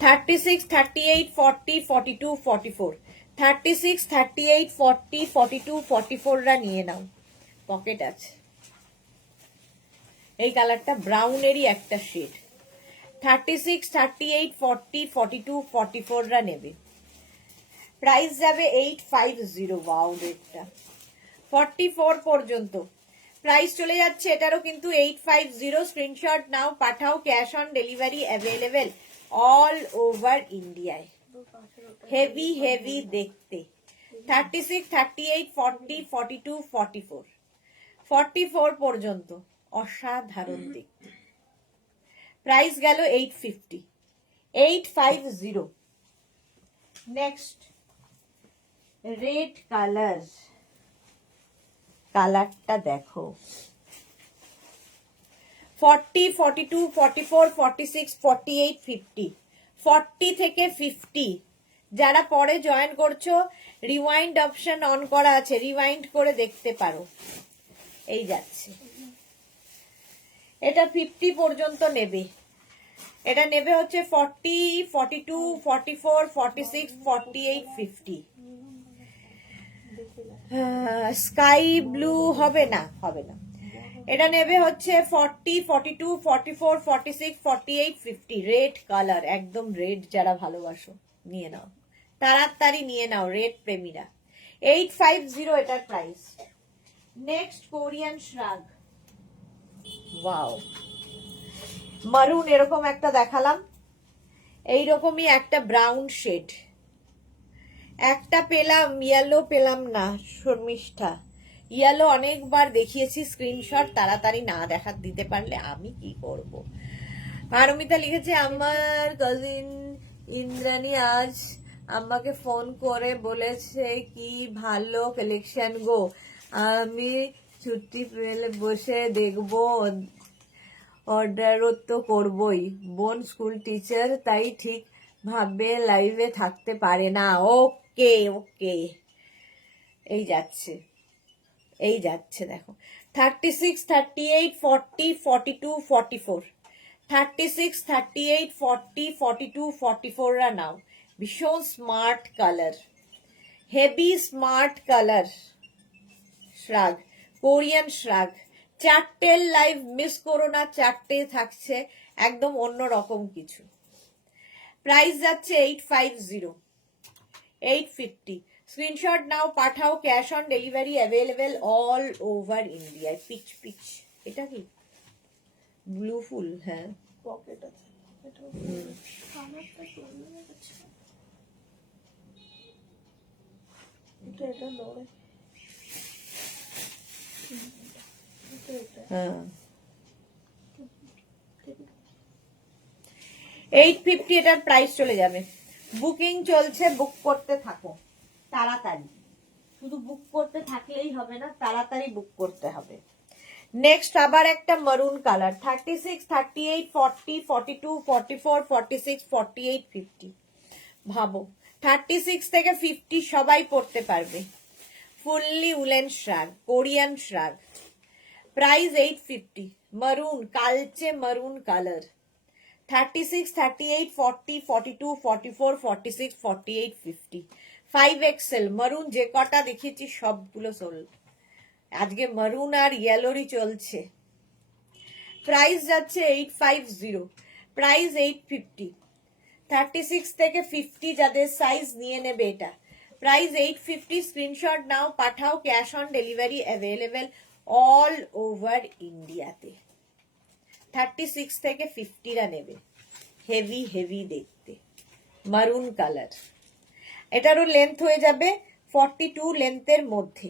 36, 38, 40, 42, 44, 36, 38, 40, 42, 44 রা নিয়ে নাও, পকেট আছে। এই কালারটা ব্রাউনেরই একটা শেড। 36, 38, 40, 42, 44 রা নেবে, প্রাইস যাবে 850। ওয়াও, রেটটা 44 পর্যন্ত প্রাইস চলে যাচ্ছে, এটারও কিন্তু 850। স্ক্রিনশট নাও, পাঠাও, cash on delivery available all over ইন্ডিয়ায়। হেভি হেভি দেখতে। 36, 38, 40, 42, 44, 44 পর্যন্ত অসাধারণ দেখতে। প্রাইস গেল 850, 850। নেক্সট রেড কালার, কালারটা দেখো। 40, 42, 44, 46, 48, 50, 40 থেকে 50 যারা পরে জয়েন করছো, রিওয়াইন্ড অপশন অন করা আছে, রিওয়াইন্ড করে দেখতে পারো। এই যাচ্ছে, এটা 50 পর্যন্ত নেবে। এটা নেবে হচ্ছে 40, 42, 44, 46, 48, 50। স্কাই ব্লু হবে না, হবে না। এটা নেবে হচ্ছে 40, 42, 44, 46, 48, 50, রেড কালার, একদম রেড যারা ভালোবাসো নিয়ে নাও, তাড়াতাড়ি নিয়ে নাও রেড প্রেমীরা। 850 এটার price. Next Korean shrug, wow, মারুন এরকম একটা দেখালাম, এইরকমই একটা ব্রাউন শেড, একটা পেলাম, ইয়েলো পেলাম না, শর্মিষ্ঠা ইয়েলো অনেকবার দেখিয়েছি, স্ক্রিনশট তাড়াতাড়ি না দেখাতে দিতে পারলে আমি কি করব। পারমিতা লিখেছে, আমার কাজিন ইন্দ্রাণী আজ আমাকে ফোন করে বলেছে কি ভালো কালেকশন গো, আমি ছুটি পেলে বসে দেখবো, অর্ডারও তো করবই। বোন স্কুল টিচার, তাই ঠিক ভাবে লাইভে থাকতে পারে না। ওকে ওকে, এই যাচ্ছে এই যাচ্ছে দেখো 36, 38, 40, 42, 44, 36, 38, 40, 42, 44 রা নাও। ভীষণ smart colour, heavy smart colour. শ্রাগ, Korean শ্রাগ, চারটে লাইভ মিস করো না, চারটে থাকছে একদম অন্য রকম কিছু। প্রাইস যাচ্ছে 850, 850। স্ক্রিনশট নাও, পাঠাও, cash on delivery available all over ইন্ডিয়ায়। পিচ পিচ, এটা কি ব্লু ফুল? হ্যাঁ, পকেট আছে এটা কালারটা সুন্দর আছে। এটা নড়ে এটা হ্যাঁ। 850 এটার প্রাইস চলে যাবে। বুকিং চলছে, বুক করতে থাকো তাড়াতাড়ি। শুধু বুক করতে থাকলেই হবে না, তাড়াতাড়ি বুক করতে হবে। নেক্সট আবার একটা মারুন কালার, 36, 38, 40, 42, 44, 46, 48, 50। ভাবো 36 থেকে 50 সবাই পড়তে পারবে। Fully woollen shrug, Korean শ্রাগ। Price 850, মারুন, কালচে মারুন কালার। 36, 38, 40, 42, 44, 46, 48, 50। 5XL মারুন যে কটা দেখেছি সবগুলো সোল্ড। আজকে মারুন আর ইয়েলোরই চলছে। প্রাইস যাচ্ছে 850, প্রাইস 850। 36 থেকে 50 যাদের সাইজ নিয়ে নেবে এটা। প্রাইস 850। স্ক্রিনশট নাও, পাঠাও, cash on delivery available all over ইন্ডিয়াতে। 36 থেকে 50 রা নেবে। হেভি হেভি দেখতে, মারুন কালার। এটারও লেন্থ হয়ে যাবে 42 লেন্থের মধ্যে।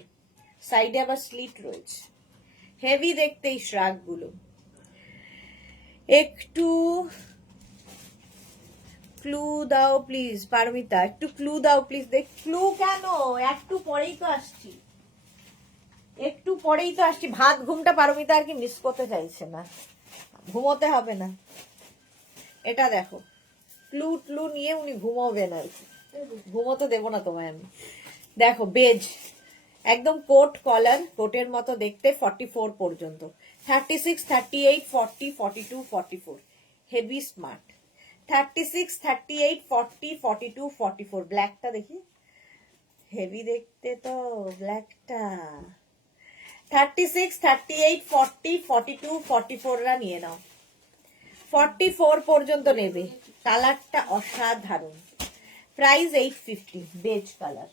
সাইডে আবার স্লিট রয়েছে। হেভি দেখতে এই শ্রাগ গুলো। একটু ক্লু দাও প্লিজ পারমিতা, একটু ক্লু দাও প্লিজ। দেখ ক্লু কেন, একটু পরেই তো আসছি, একটু পরেই তো আসছি। ভাত ঘুমটা পারমিতা আর কি মিস করতে চাইছে না, ঘুমোতে হবে না। এটা দেখো, ক্লু ট্লু নিয়ে উনি ঘুমোবেন আর কি, ঘুমোতে দেবো না তোমায় আমি। দেখো বেজ, একদম কোট কলার, কোটের মতো দেখতে। 44 পর্যন্ত। 36, 38, 40, 42, 44। Heavy smart. 36, 38, 40, 42, 44। ব্ল্যাকটা দেখি, হেভি দেখতে তো ব্ল্যাকটা। 36, 38, 40, 42, 44 রা নিয়ে নাও। 44 পর্যন্ত নেবে। কালারটা অসাধারণ। Price 850, beige colour.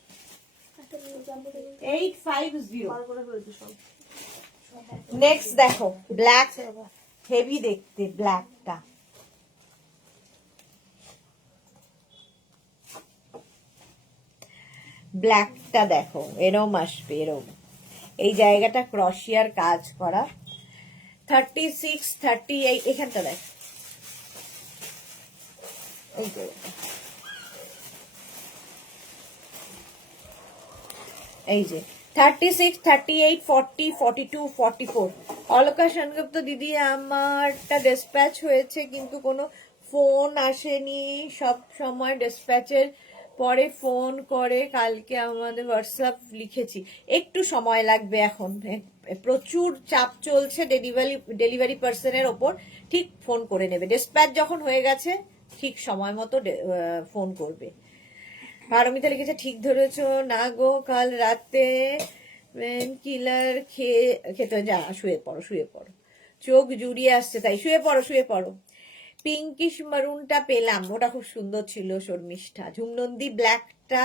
850। বার করে ফেলেছি সব নেক্সট দেখো ব্ল্যাক, হেভি দেখতে ব্ল্যাকটা। ব্ল্যাকটা দেখো, এরম আসবে, এরম। এই জায়গাটা ক্রশিয়ার কাজ করা। 36, 38, এখানটা দেখ, এই জায়গাটা, এই যে 36, 38, 40, 42, 44। অলকা সেনগুপ্ত দিদি, আমারটা ডিসপ্যাচ হয়েছে কিন্তু কোনো ফোন আসেনি। সব সময় ডিসপ্যাচের পরে ফোন করে, কালকে আমাদের হোয়াটসঅ্যাপ লিখেছি। একটু সময় লাগবে, এখন প্রচুর চাপ চলছে ডেলিভারি পার্সনের ওপর। ঠিক ফোন করে নেবে, ডিসপ্যাচ যখন হয়ে গেছে ঠিক সময় মতো ফোন করবে। পারমিতা লিখেছে ঠিক ধরেছো না গো, কাল রাতে কিলার খেতে যা, শুয়ে পড়ো শুয়ে পড়ো, চোখ জুড়িয়ে আসছে তাই শুয়ে পড়ো শুয়ে পড়ো। পিঙ্কিশ মারুনটা পেলাম, ওটা খুব সুন্দর ছিল শর্মিষ্ঠা। ঝুমনন্দি ব্ল্যাকটা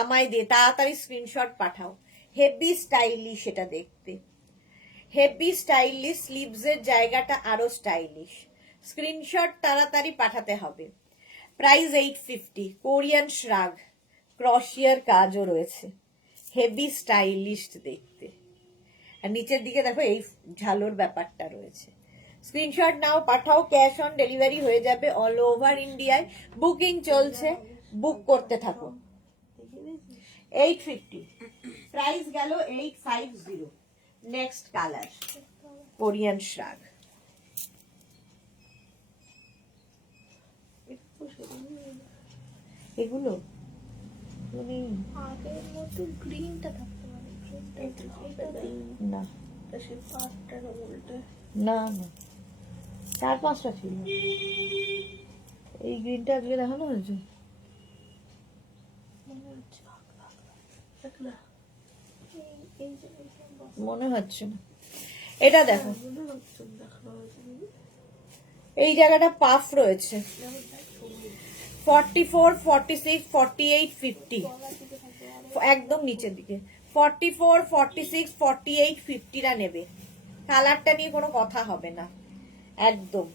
আমায় দিয়ে, তাড়াতাড়ি স্ক্রিনশট পাঠাও। হেভি স্টাইলিশ এটা দেখতে, হেভি স্টাইলিশ। স্লিভসের জায়গাটা আরো স্টাইলিশ। স্ক্রিনশট তাড়াতাড়ি পাঠাতে হবে। প্রাইস 850, কোরিয়ান শ্রাগ, ক্রশিয়ার কাজও রয়েছে। হেভি স্টাইলিশ দেখতে। আর নিচের দিকে দেখো এই ঝালোর ব্যাপারটা রয়েছে। স্ক্রিনশট নাও, পাঠাও, ক্যাশ অন ডেলিভারি হয়ে যাবে অল ওভার ইন্ডিয়ায়। বুকিং চলছে, বুক করতে থাকো। দেখে নিয়েছিস? 850 প্রাইস গেল 850। Next colour Korean শ্রাগ। এটা তো সেরকমই না। এগুলো তুমি আগের মতো গ্রিনটা থাকতে পারে, গ্রিনটা এটা হবে এটা না। দিন। না এটা সেই পাটটার উল্টে। না না, 4-5টা ছিল। এই গ্রিনটা আজকে দেখানো হয়েছে। মনে হচ্ছে দেখ না, এই যে এইসব বক্স। মনে হচ্ছে না। এটা দেখো, মনে হচ্ছে না দেখানো হয়েছে। এই জায়গাটা পাফ রয়েছে। যেমন দেখ সবুজ। 44, 46, 48, 50 গলার দিকে থাকবে আরো। একদম নিচের দিকে। 44, 46, 48, 50টা নেবে। কালারটা নিয়ে কোনো কথা হবে না, একদম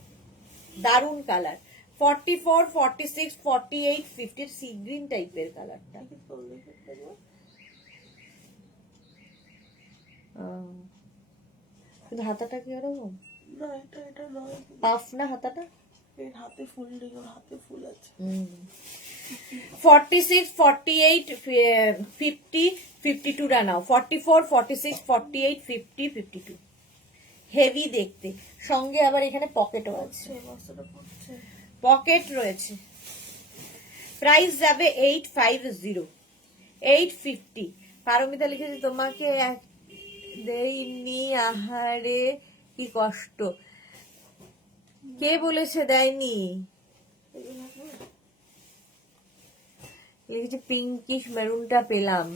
দারুণ কালার। 44, 46, 48, 50 সি গ্রিন টাইপের কালারটা। দেখি তোর দেখে দেখবো। কিন্তু হাতাটা কি ওরকম না এটা নয়। পাফ না হাতাটা? এর হাতে ফুল নেই, ওর হাতে ফুল আছে। 46, 48, 50, 52টা নাও। 44, 46, 48, 50, 52 হেভি দেখতে। সঙ্গে আবার এখানে পকেটও আছে, সে বস্তাটা পড়ছে। পকেট রয়েছে। প্রাইস যাবে 850, 850। পারমিতা লিখেছে তোমাকে দেয়নি, আহারে কি কষ্ট। কে বলেছে দেয়নি? লিখেছে পিঙ্কিশ মেরুনটা পেলাম।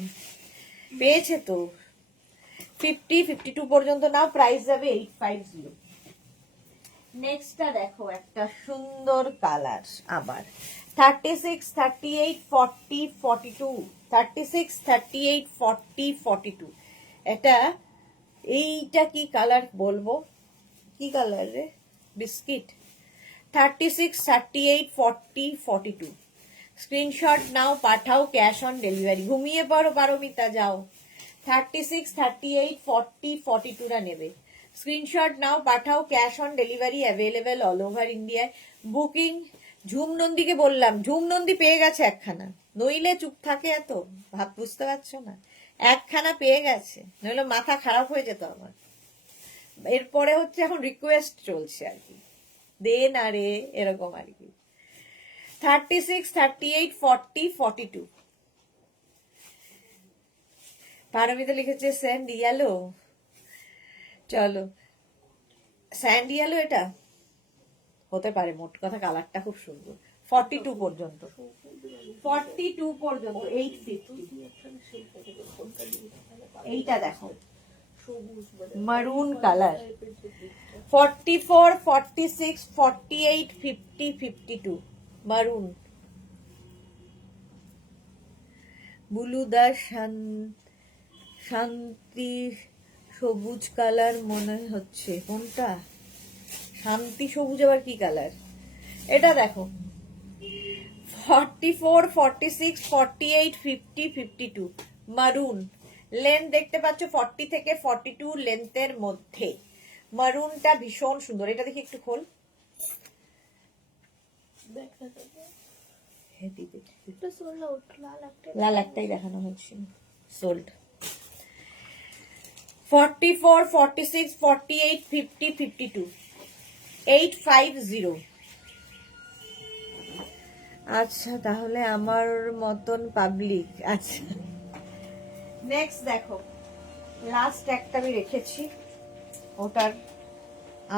পেয়েছে তো। 50, 52 পর্যন্ত নাও, প্রাইস যাবে 850। নেক্সটটা দেখো, একটা সুন্দর কালার আবার। 36, 38, 40, 42, 36, 38, 40, 42। এটা এইটা কি কালার বলবো, কি কালার রে? বিস্কিট। 36, 38, 40, 42 স্ক্রিনশট নাও, পাঠাও, ক্যাশ অন ডেলিভারি। ঘুমিয়ে পড়ো পারমিতা, যাও। 36, 38, 40, 42টা নেবে। স্ক্রিনশট নাও, পাঠাও, cash on delivery available all over ইন্ডিয়ায়। বুকিং ঝুম নন্দীকে বললাম, ঝুম নন্দী পেয়ে গেছে একখানা, নইলে চুপ থাকে এত, ভাব বুঝতে পারছো না? একখানা পেয়ে গেছে, নইলে মাথা খারাপ হয়ে যেত আমার। এরপরে হচ্ছে এখন রিকোয়েস্ট চলছে আর কি, দে না রে, এরকম আর কি। 36, 38, 40, 42 পারমিতা লিখেছে স্যান্ড ইয়েলো। চলো, স্যান্ড ইয়েলো এটা হতে পারে, মোট কথা কালারটা খুব সুন্দর। 42 পর্যন্ত, 42 পর্যন্ত 850। এইটা দেখো, সবুজ মানে মারুন কালার। টাইপের যে দিকটা। 44, 46, 48, 50, 52 মারুন। বুলুদা শান্তি সবুজ কালার মনে হচ্ছে। কোনটা শান্তি সবুজ, আবার কি কালার? এটা দেখো, 44, 46, 48, 50, 52 মারুন। লেন্থ দেখতে পাচ্ছ 40 থেকে 42 লেন্থের মধ্যে। মারুনটা ভীষণ সুন্দর। এটা দেখি একটু খোল। দেখ না দেখ। হেভি দেখতে। এটা সোল্ড আউট, লাল একটা। লাল একটাই দেখানো হয়েছিল, সোল্ড। 44, 46, 48, 50, 52 850। আচ্ছা, তাহলে আমার মতন পাবলিক। আচ্ছা, নেক্সট দেখো, লাস্ট একটা আমি রেখেছি, ওটার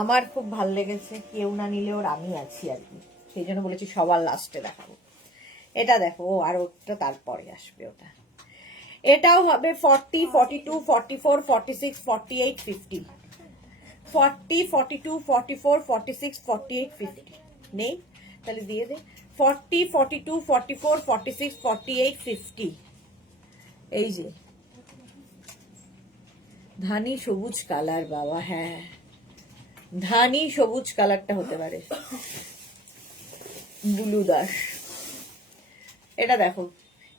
আমার খুব ভাল লেগেছে, কেউ না নিলে ওর আমি আছি আর কি, সেই জন্য বলেছি সবার লাস্টে দেখাবো। এটা দেখো, ও আর ওটা তারপরে আসবে। ওটা এটাও হবে 40, 42, 44, 46, 48, 50 40, 42, 44, 46, 48, 50 নেই, তাহলে দিয়ে দে। 40, 42, 44, 46, 48, 50 এই যে ধানি সবুজ কালার বাবা, হ্যাঁ ধানি সবুজ কালারটা হতে পারে। বুলু দাস, এটা দেখো,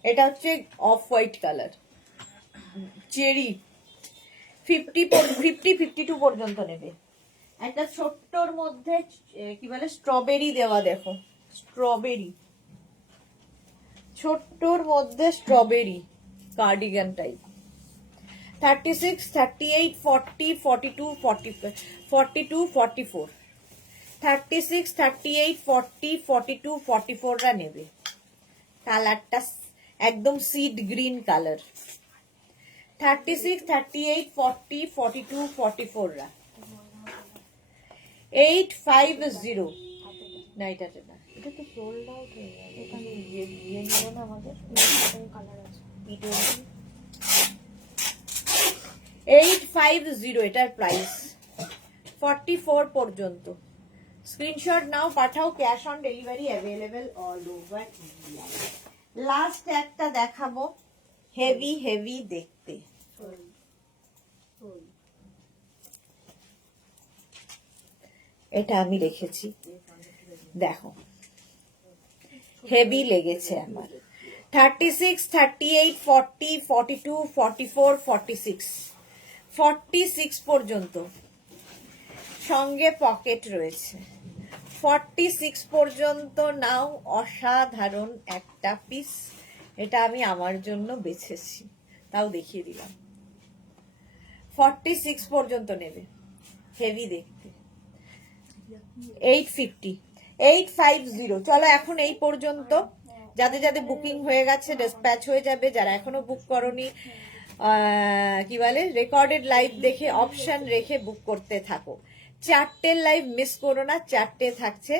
এটা হচ্ছে অফ হোয়াইট কালার, চেরি। 50, 52 পর্যন্ত নেবে। একটা ছোট্টর মধ্যে কি বলে স্ট্রবেরি দেওয়া, দেখো স্ট্রবেরি ছোট্টর মধ্যে স্ট্রবেরি কার্ডিগান টাইপ 36, 38, 40, 42, 42, 44 36, 38, 40, 42, 44 রা নেবে। কালারটা একদম সিড গ্রিন কালার 36, 38, 40, 42, 44 রা 850 না এটাতে না, এটা তো সোল্ড আউট হয়ে গেল। এখানে ইয়ে নিল না আমাদের কালার আছে। 850 এটার প্রাইস 44 পর্যন্ত। স্ক্রিনশট নাও, পাঠাও, cash on delivery available all over India. Last একটা দেখাবো, হেভি হেভি দেখতে। এটা আমি রেখেছি, দেখো হেভি লেগেছে আমার। 36, 38, 40, 42, 44, 46 46 পর্যন্ত, সঙ্গে পকেট রয়েছে। 46 পর্যন্ত নাও, অসাধারণ একটা পিস। এটা আমি আমার জন্য বেছেছি, তাও দেখিয়ে দিলাম। 46 পর্যন্ত নেবে, হেভি দেখতে। 850 চলো এখন এই পর্যন্ত। যাদের যাদের বুকিং হয়ে গেছে ডিসপ্যাচ হয়ে যাবে, যারা এখনো বুক করনি কি বলে রেকর্ডেড লাইভ দেখে অপশন রেখে বুক করতে থাকো। 4টে লাইভ মিস করো না, 4টে থাকছে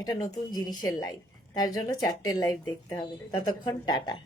একটা নতুন জিনিসের লাইভ, তার জন্য 4টে লাইভ দেখতে হবে। ততক্ষণ টাটা।